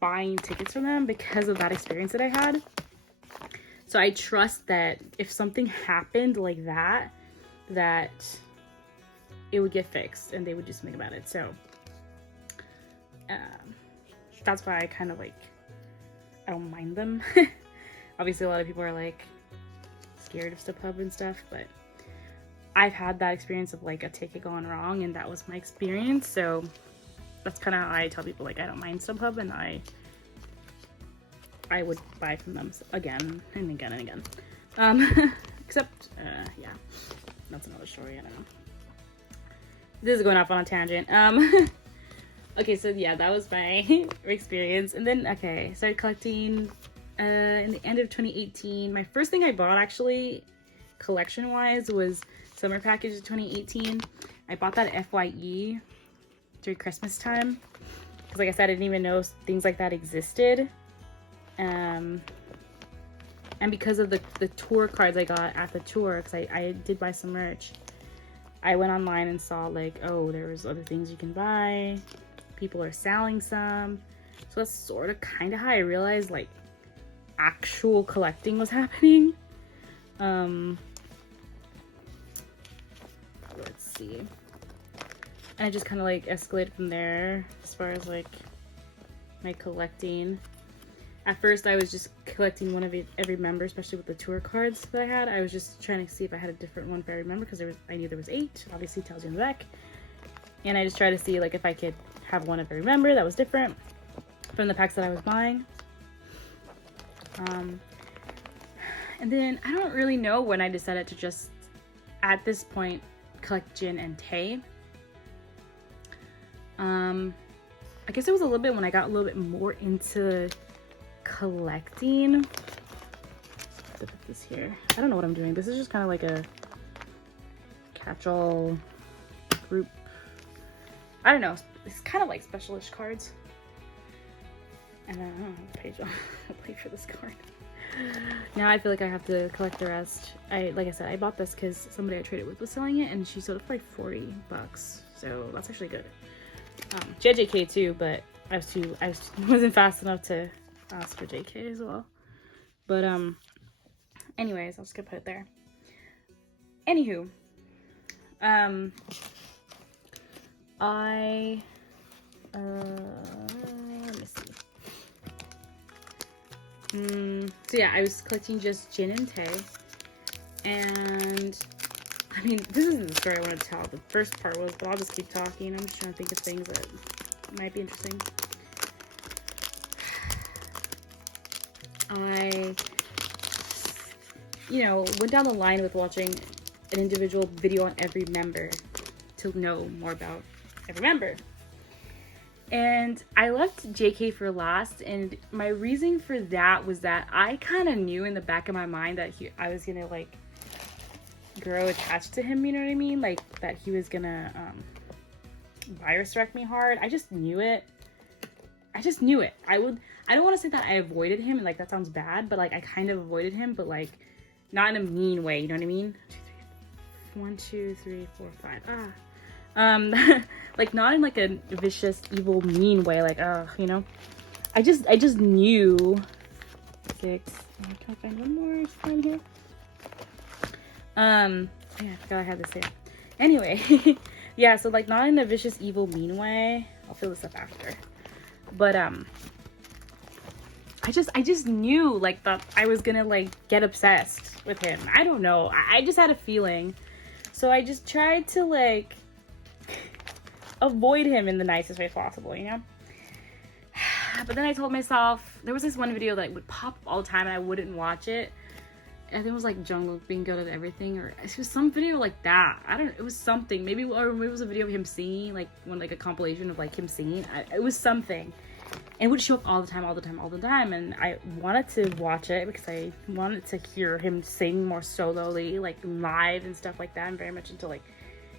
buying tickets from them, because of that experience that I had. So I trust that if something happened like that, that it would get fixed and they would do something about it. So that's why I kind of like, I don't mind them. Obviously a lot of people are like scared of StubHub and stuff, but I've had that experience of like a ticket gone wrong, and that was my experience. So that's kind of how I tell people, like, I don't mind StubHub, and I would buy from them again and again and again. Except, yeah, that's another story. I don't know. This is going off on a tangent. Okay, so yeah, that was my experience. And then, okay, started collecting in the end of 2018. My first thing I bought, actually, collection-wise, was Summer Package of 2018. I bought that at FYE during Christmas time. Because, like I said, I didn't even know things like that existed. And because of the tour cards I got at the tour, because I did buy some merch, I went online and saw, like, oh, there was other things you can buy. People are selling some. So that's sort of kind of how I realized, like, actual collecting was happening. Let's see. And I just kind of, like, escalated from there as far as, like, my collecting. At first, I was just collecting one of every member, especially with the tour cards that I had. I was just trying to see if I had a different one for every member, because I knew there was 8. Obviously, it tells you in the back. And I just tried to see, like, if I could have one of every member that was different from the packs that I was buying. And then I don't really know when I decided to just, at this point, collect Jin and Tae. I guess it was a little bit when I got a little bit more into collecting. Let's put this here. I don't know what I'm doing. This is just kind of like a catch-all group. I don't know. It's kind of like special-ish cards. And I don't know what page I'll play for this card. Now I feel like I have to collect the rest. Like I said, I bought this because somebody I traded with was selling it, and she sold it for like $40. So that's actually good. She had JK too, but I wasn't fast enough to ask for JK as well. But anyways, I'm just gonna put it there. Anywho, let me see. So yeah, I was collecting just Jin and Tae, and I mean, this isn't the story I want to tell. The first part was, but I'll just keep talking. I'm just trying to think of things that might be interesting. I, went down the line with watching an individual video on every member to know more about every member. And I left JK for last, and my reason for that was that I kind of knew in the back of my mind that I was gonna, like, grow attached to him, you know what I mean? Like, that he was gonna virus wreck me hard. I just knew it. I don't want to say that I avoided him, and, like, that sounds bad, but, like, I kind of avoided him, but, like, not in a mean way, you know what I mean? 1, 2, 3, 4, 5. Like, not in, like, a vicious, evil, mean way, like, I just knew. 6. Can I find one more? It's down here. Yeah, I forgot I had this here. Anyway, yeah, so, like, not in a vicious, evil, mean way. I'll fill this up after. But, I just knew, like, that I was gonna, like, get obsessed with him. I don't know. I just had a feeling. So I just tried to, like, avoid him in the nicest way possible, you know? But then I told myself, there was this one video that would pop all the time and I wouldn't watch it. I think it was like Jungkook being good at everything, or it was some video like that. I don't know, it was something. Maybe it was a video of him singing, like a compilation of like him singing. It was something. And it would show up all the time. And I wanted to watch it because I wanted to hear him sing more solely, like live and stuff like that. I'm very much into like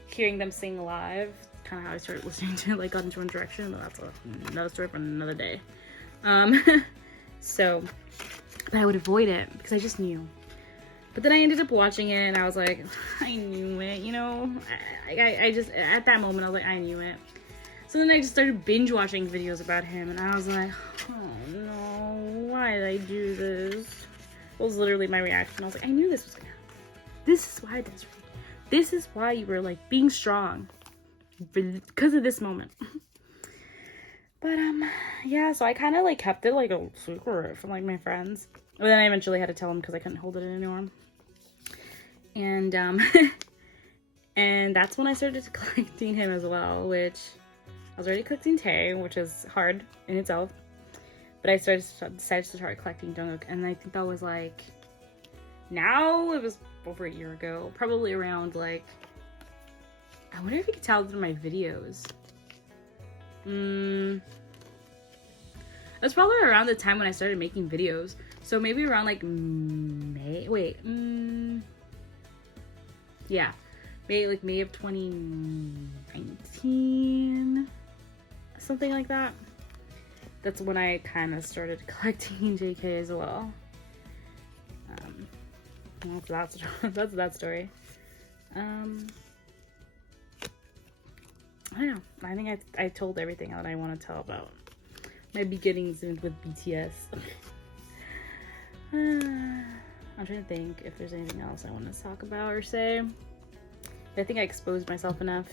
hearing them sing live. Kind of how I started listening to like got into One Direction, but that's another story for another day. So, but I would avoid it because I just knew. But then I ended up watching it and I was like, I knew it, you know? I just, at that moment, I was like, I knew it. So then I just started binge watching videos about him and I was like, oh no, why did I do this? That was literally my reaction. I was like, I knew this was gonna happen. This is why, Desiree. This is why you were like being strong. Because of this moment. But But yeah, so I kind of like kept it like a secret from like my friends. But then I eventually had to tell them because I couldn't hold it anymore. And and that's when I started collecting him as well, which I was already collecting Tae, which is hard in itself. But I decided to start collecting Jungkook, and I think that was like, now it was over a year ago, probably around like, I wonder if you could tell through my videos. It was probably around the time when I started making videos. So maybe around like May, yeah, May of 2019, something like that. That's when I kind of started collecting JK as well. That's that story. I don't know. I think I told everything that I want to tell about my beginnings with BTS. I'm trying to think if there's anything else I want to talk about or say. I think I exposed myself enough.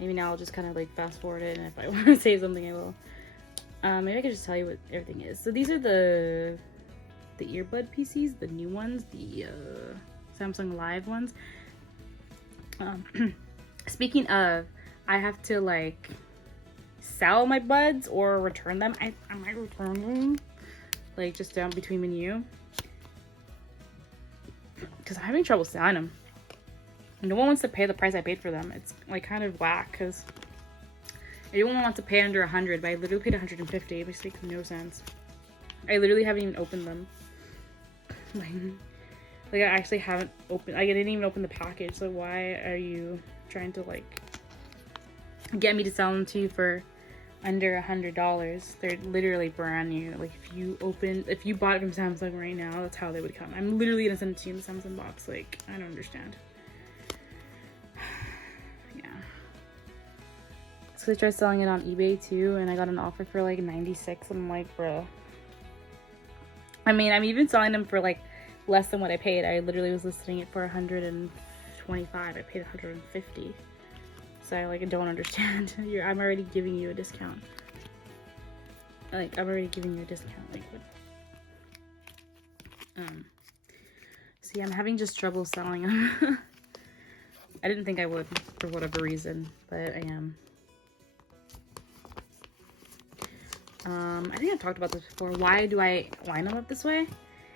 Maybe now I'll just kind of like fast forward it, and if I want to say something, I will. Maybe I could just tell you what everything is. So these are the earbud PCs, the new ones, the Samsung Live ones. Speaking of, I have to like sell my buds or return them. I might return them, like just down between me and you, because I'm having trouble selling them. No one wants to pay the price I paid for them. It's like kind of whack because everyone wants to pay under 100, but I literally paid 150. It makes no sense. I literally haven't even opened them. Like I actually haven't opened. I didn't even open the package. So why are you trying to like get me to sell them to you for under $100? They're literally brand new. Like if you bought it from Samsung right now, that's how they would come. I'm literally gonna send it to you in the Samsung box. Like I don't understand. Yeah. So I tried selling it on eBay too, and I got an offer for like 96. I'm like, bro. I mean, I'm even selling them for like less than what I paid. I literally was listing it for 125. I paid 150. So I like don't understand. I'm already giving you a discount. Like I'm already giving you a discount. Like what? So yeah, I'm having just trouble selling them. I didn't think I would for whatever reason, but I am. I think I've talked about this before. Why do I line them up this way?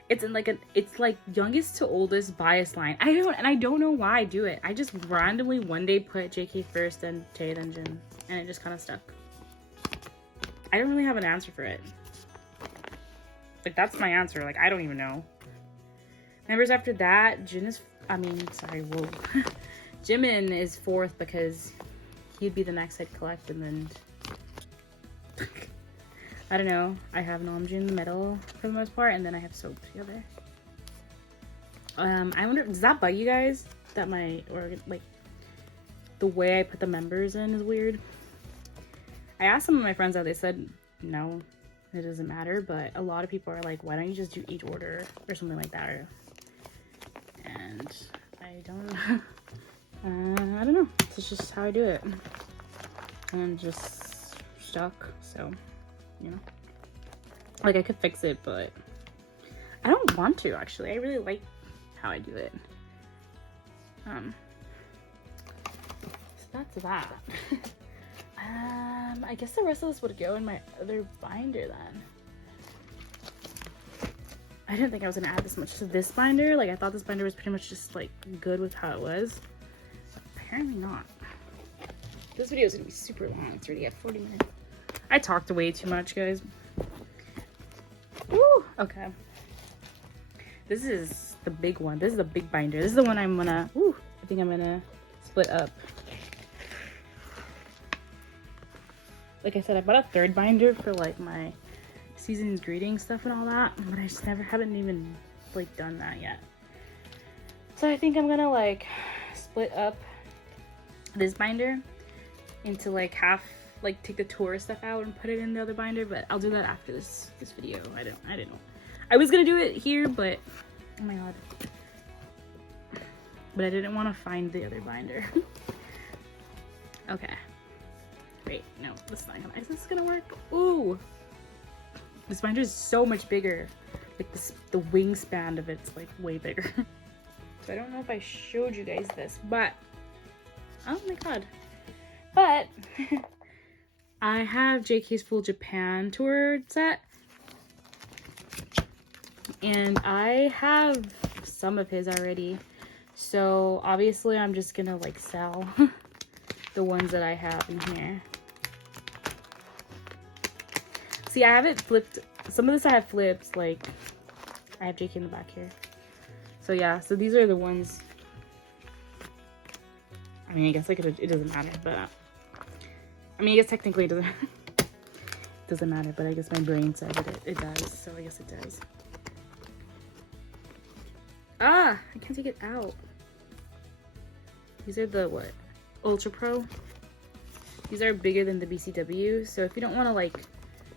It's in like it's like youngest to oldest bias line. I don't know why I do it. I just randomly one day put JK first, then Tae, then Jin, and it just kind of stuck. I don't really have an answer for it. Like that's my answer. Like I don't even know. Members after that, Jimin is fourth because he'd be the next I'd collect, and then I don't know. I have Namjoon in the middle for the most part, and then I have Soap the other. I wonder, does that bug you guys? That like the way I put the members in is weird. I asked some of my friends how, they said no, it doesn't matter, but a lot of people are like, why don't you just do each order or something like that? And I don't I don't know. It's just how I do it. And I'm just stuck, so you know, like I could fix it, but I don't want to actually. I really like how I do it. So that's that. I guess the rest of this would go in my other binder then. I didn't think I was gonna add this much to this binder. Like I thought this binder was pretty much just like good with how it was. But apparently not. This video is gonna be super long. It's already at 40 minutes. I talked way too much, guys. Woo! Okay. This is the big one. This is the big binder. This is the one I'm gonna, I think I'm gonna split up. Like I said, I bought a third binder for like my season's greeting stuff and all that, but I just haven't even like done that yet. So I think I'm gonna like split up this binder into like half, like take the tourist stuff out and put it in the other binder, but I'll do that after this video. I didn't know. I was gonna do it here, but oh my god. But I didn't want to find the other binder. Okay. Wait, no, this is not gonna. Is this gonna work? Ooh, this binder is so much bigger. Like this, the wingspan of it's like way bigger. So I don't know if I showed you guys this, but oh my god. But I have JK's full Japan tour set. And I have some of his already. So obviously I'm just gonna like sell the ones that I have in here. See, I haven't flipped. Some of this I have flipped, like I have JK in the back here. So yeah, so these are the ones. I mean, I guess like it doesn't matter, but I mean, I guess technically it doesn't it doesn't matter, but I guess my brain says it does, so I guess it does. Ah, I can't take it out. These are the what? Ultra Pro. These are bigger than the BCW, so if you don't want to like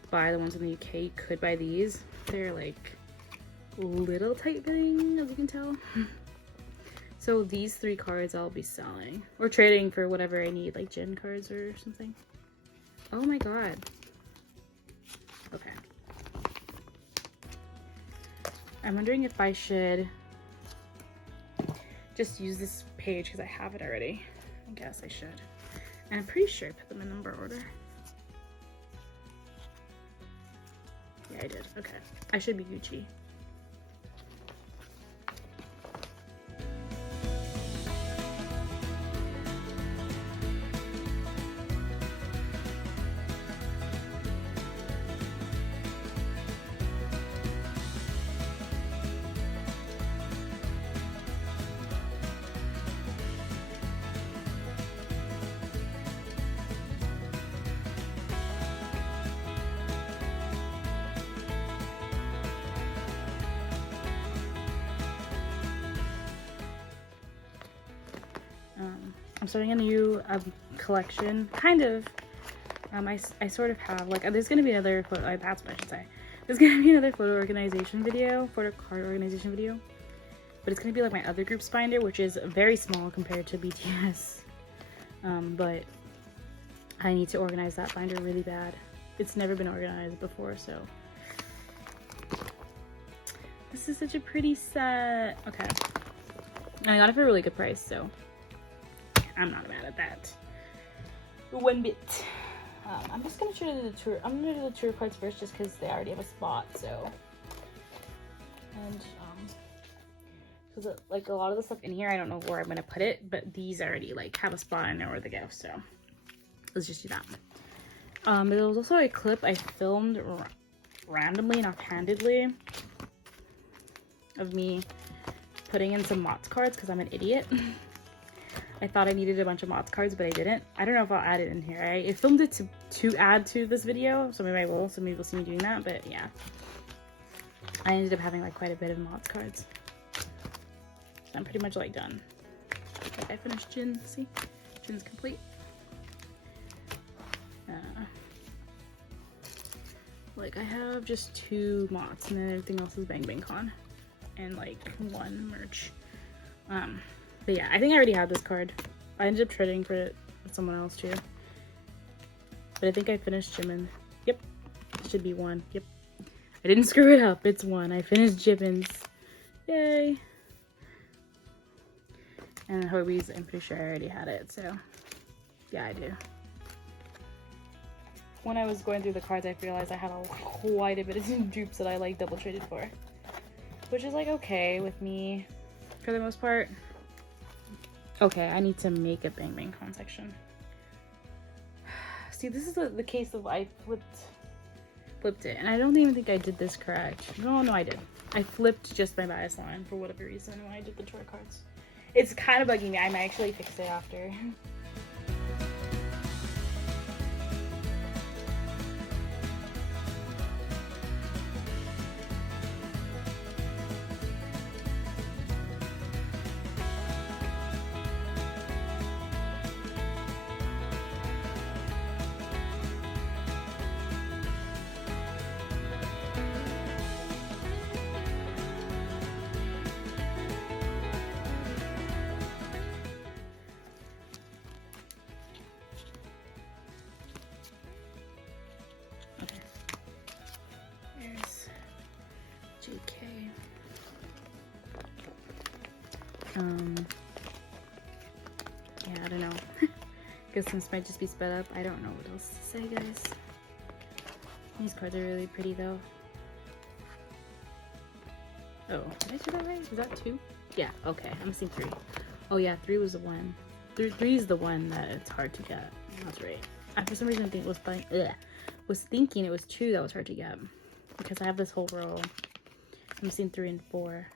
buy the ones in the UK, you could buy these. They're like little tight fitting, as you can tell. So these 3 cards I'll be selling or trading for whatever I need, like Jin cards or something. Oh my god. Okay. I'm wondering if I should just use this page because I have it already. I guess I should. And I'm pretty sure I put them in number order. Yeah, I did. Okay. I should be Gucci. I'm starting a new collection, kind of. I sort of have, like, there's gonna be another photo, that's what I should say. There's gonna be another photo organization video, photo card organization video. But it's gonna be like my other group's binder, which is very small compared to BTS. But I need to organize that binder really bad. It's never been organized before, so. This is such a pretty set. Okay. And I got it for a really good price, so I'm not mad at that. One bit. I'm just gonna try to do the tour. I'm gonna do the tour cards first, just because they already have a spot. So, and because like a lot of the stuff in here, I don't know where I'm gonna put it, but these already like have a spot. I know where to go. So let's just do that. There was also a clip I filmed randomly and offhandedly of me putting in some Mott's cards because I'm an idiot. I thought I needed a bunch of Mott's cards, but I didn't. I don't know if I'll add it in here. I filmed it to add to this video, so maybe I will. So maybe you'll see me doing that, but yeah. I ended up having like quite a bit of Mott's cards. I'm pretty much like done. Like I finished Jin, see? Jin's complete. Like I have just 2 Mott's and then everything else is Bang Bang Con. And like 1 merch. But yeah, I think I already had this card. I ended up trading for it with someone else too. But I think I finished Jimin. Yep. It should be 1. Yep. I didn't screw it up. It's 1. I finished Jimin's. Yay. And Hobie's, I'm pretty sure I already had it, so yeah, I do. When I was going through the cards, I realized I had quite a bit of dupes that I like double traded for. Which is like okay with me for the most part. Okay, I need to make a Bang Bang Con section. See, this is the case of I flipped it, and I don't even think I did this correct. No, I did. I flipped just my bias line for whatever reason when I did the tour cards. It's kind of bugging me. I might actually fix it after. Yeah, I don't know. Guess this might just be sped up. I don't know what else to say, guys. These cards are really pretty though. Oh, did I do that right? Was that 2? Yeah, okay, I'm seeing 3. Oh yeah, 3 was the one. 3 is the one that it's hard to get. That's right. I for some reason was thinking it was 2 that was hard to get. Because I have this whole row. I'm seeing 3 and 4.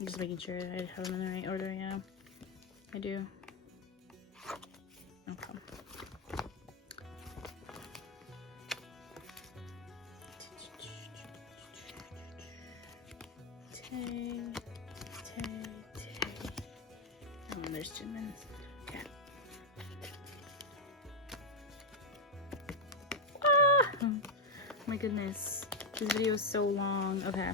I'm just making sure I have them in the right order, yeah. I do. Okay. Oh, there's Jimin's. Okay. Ah! Oh my goodness. This video is so long. Okay.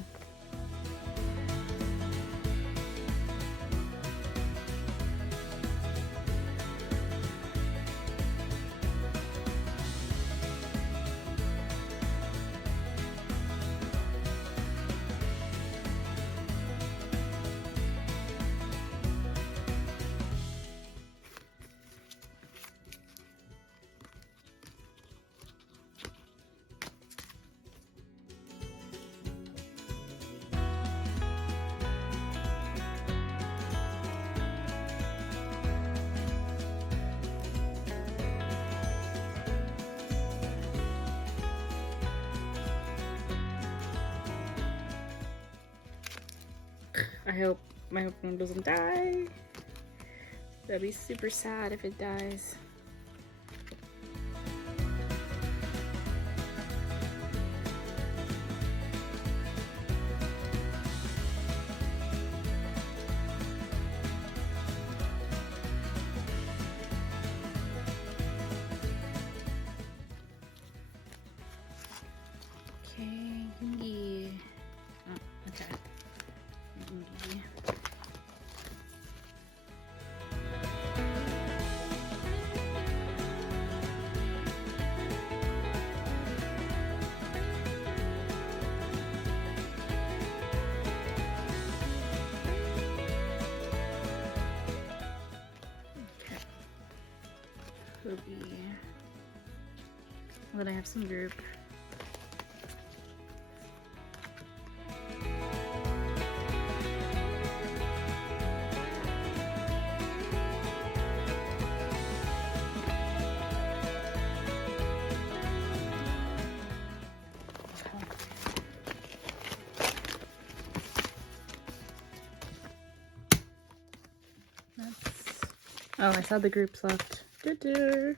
I hope my phone doesn't die. That'd be super sad if it dies. Okay, Yoongi. Oh, okay. Yoongi. Kobe. Then I have some group. Oh, I saw the groups left. Okay.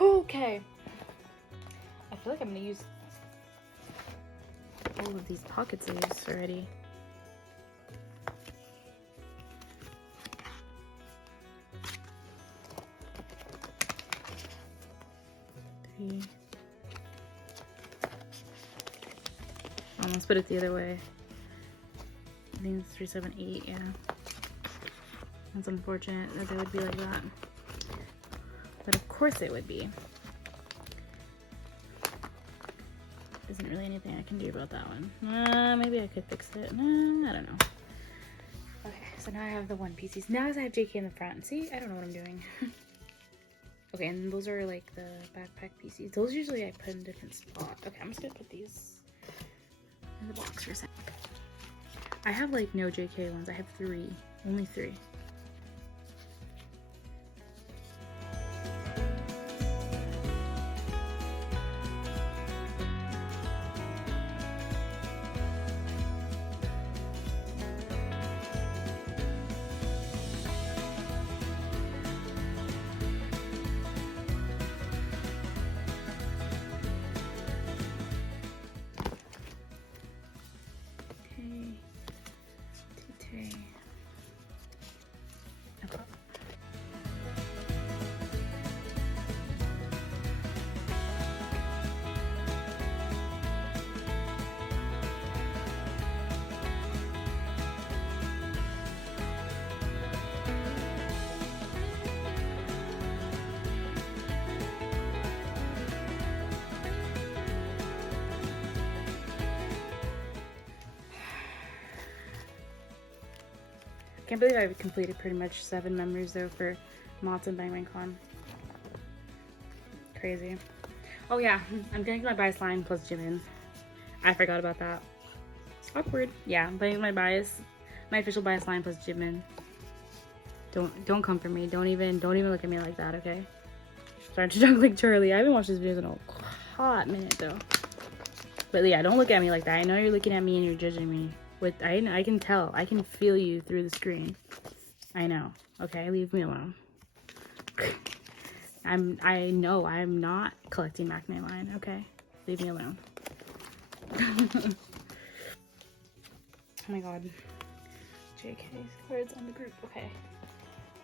Okay. I feel like I'm gonna use all of these pocket saves already. Three. Let's put it the other way. I think it's 3, 7, 8, yeah. That's unfortunate that they would be like that. But of course it would be. Isn't really anything I can do about that one. Maybe I could fix it. I don't know. Okay, so now I have the one pieces. Now I have JK in the front. See, I don't know what I'm doing. Okay, and those are like the backpack pieces. Those usually I put in different spots. Okay, I'm just gonna put these in the box for a sec. I have like no JK ones. I have 3. Only 3. can't believe I've completed pretty much 7 members though for Mott's and Bang Bang Con. Crazy. Oh yeah, I'm getting my bias line plus Jimin. I forgot about that. Awkward. Yeah, I'm playing my official bias line plus Jimin. Don't come for me. Don't even look at me like that, okay? Starting to jump like Charlie. I haven't watched this video in a hot minute though. But yeah, don't look at me like that. I know you're looking at me and you're judging me. I can tell. I can feel you through the screen. I know. Okay, leave me alone. I know I'm not collecting Macne line. Okay, leave me alone. Oh my god. JK cards on the group. Okay.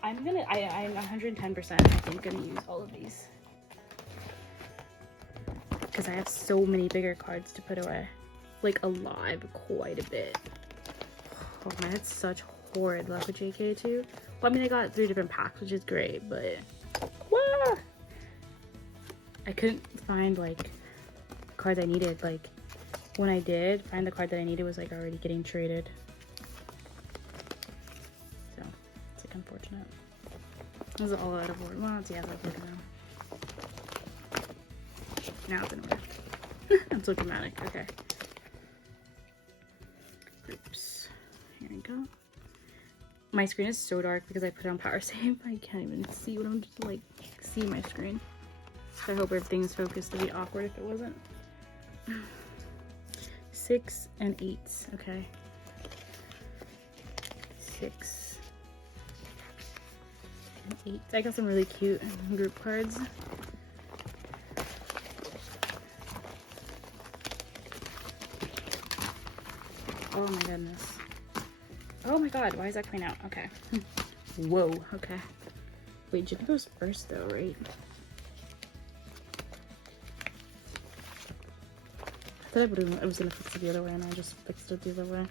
I'm 110% I think gonna use all of these. Because I have so many bigger cards to put away. Like a lot, I have quite a bit. Oh man, it's such horrid luck with JK too. Well, I mean I got 3 different packs, which is great, but wah! I couldn't find like cards I needed. Like when I did find the card that I needed was like already getting traded. So it's like unfortunate. This is all out of order. Well, it's out of order now. Now it's in order. I'm so dramatic. Okay. Groups. Here we go. My screen is so dark because I put it on power save. I can't even see what I'm just like see my screen. So I hope everything's focused. It'd be awkward if it wasn't. 6 and 8s. Okay. 6 and 8. I got some really cute group cards. Oh my goodness. Oh my god, why is that coming out? Okay. Whoa, okay. Wait, Jin goes first though, right? I thought I was gonna fix it the other way and I just fixed it the other way.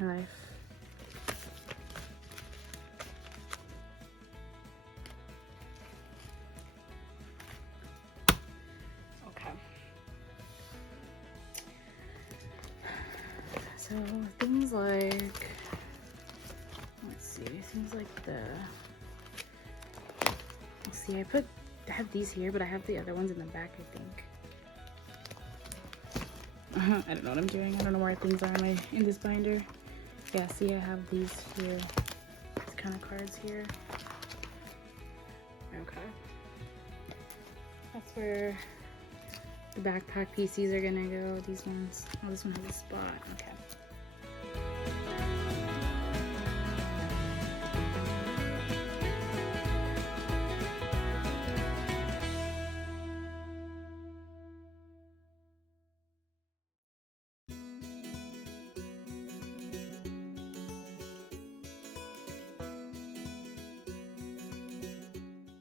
My life. Okay. So things like, let's see, things like let's see, I have these here, but I have the other ones in the back, I think. I don't know what I'm doing. I don't know where things are in this binder. Yeah, see, I have these here. These kind of cards here. Okay. That's where the backpack PCs are gonna go. These ones. Oh, this one has a spot. Okay.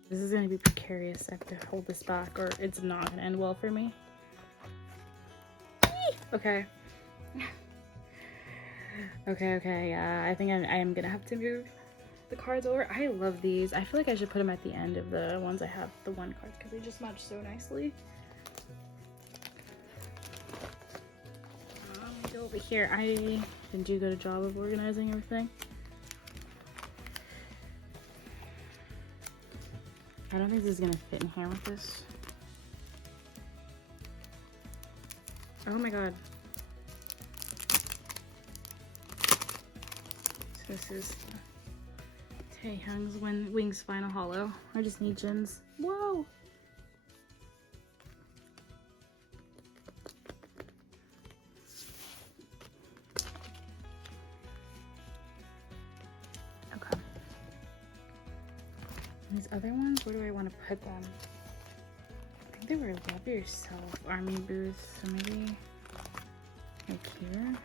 This is gonna be precarious. I have to hold this back or it's not gonna end well for me. Okay. Okay, I think I am gonna have to move the cards over. I love these. I feel like I should put them at the end of the ones I have, the one cards, because they just match so nicely. Let me go over here. I didn't do a good job of organizing everything. I don't think this is gonna fit in here with this. Oh my god. So this is Taehyung's Wings Final Hollow. I just need Jin's. Whoa! Okay. And these other ones, where do I want to put them? I think they were Love Yourself Army booths, so maybe like here?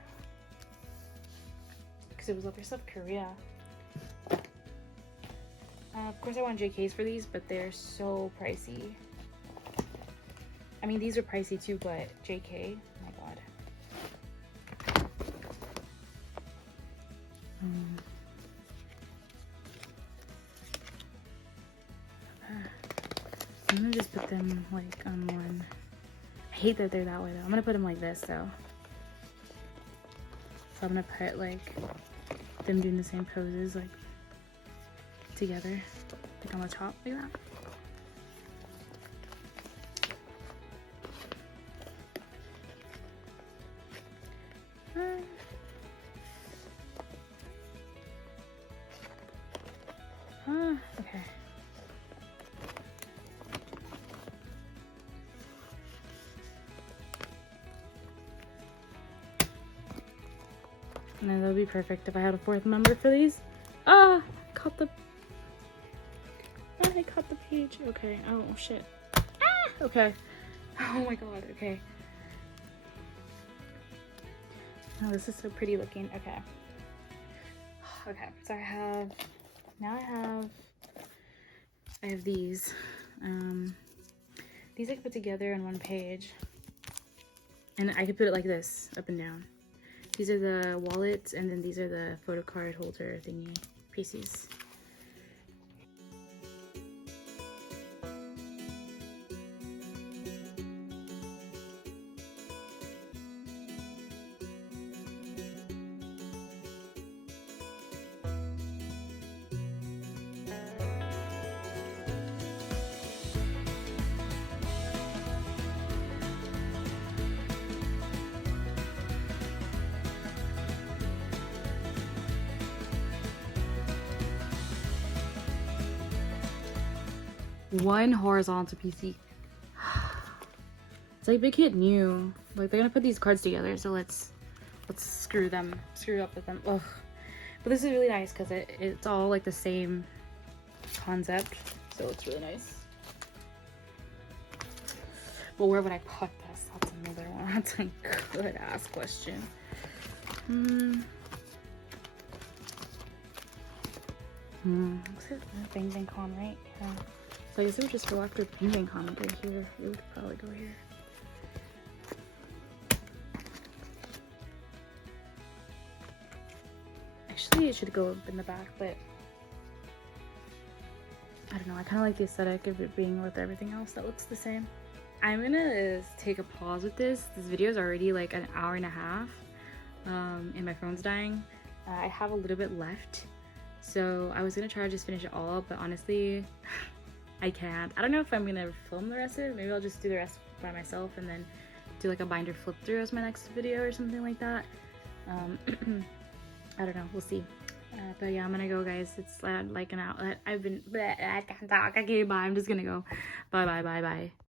Because it was Love Yourself Korea. Of course I want JKs for these, but they're so pricey. I mean, these are pricey too, but JK, oh my god. I'm gonna just put them like on one. I hate that they're that way though. I'm gonna put them like this though. So I'm gonna put like them doing the same poses, like together, like on the top, like that. Okay. And then that would be perfect if I had a fourth member for these. Ah, I caught the page. Okay. Oh shit. Ah, okay. Oh my god. Okay. Oh, this is so pretty looking. Okay. Okay. So I have these. These I can put together on one page, and I could put it like this, up and down. These are the wallets, and then these are the photo card holder thingy pieces. One horizontal PC. It's like Big Hit knew. Like they're gonna put these cards together, so let's screw up with them. Ugh. But this is really nice because it's all like the same concept, so it's really nice. But where would I put this? That's another one. That's a good ass question. Looks like Bang Bang Con, right? Yeah. So I guess it would just go after Bang Bang Con right here. It would probably go here. Actually, it should go up in the back, but I don't know. I kind of like the aesthetic of it being with everything else that looks the same. I'm gonna take a pause with this. This video is already like an hour and a half, and my phone's dying. I have a little bit left, so I was gonna try to just finish it all up, but honestly, I can't. I don't know if I'm gonna film the rest of it. Maybe I'll just do the rest by myself and then do like a binder flip through as my next video or something like that. I don't know. We'll see. But yeah, I'm gonna go, guys. It's like an hour. I can't talk. Okay, bye. I'm just gonna go. Bye.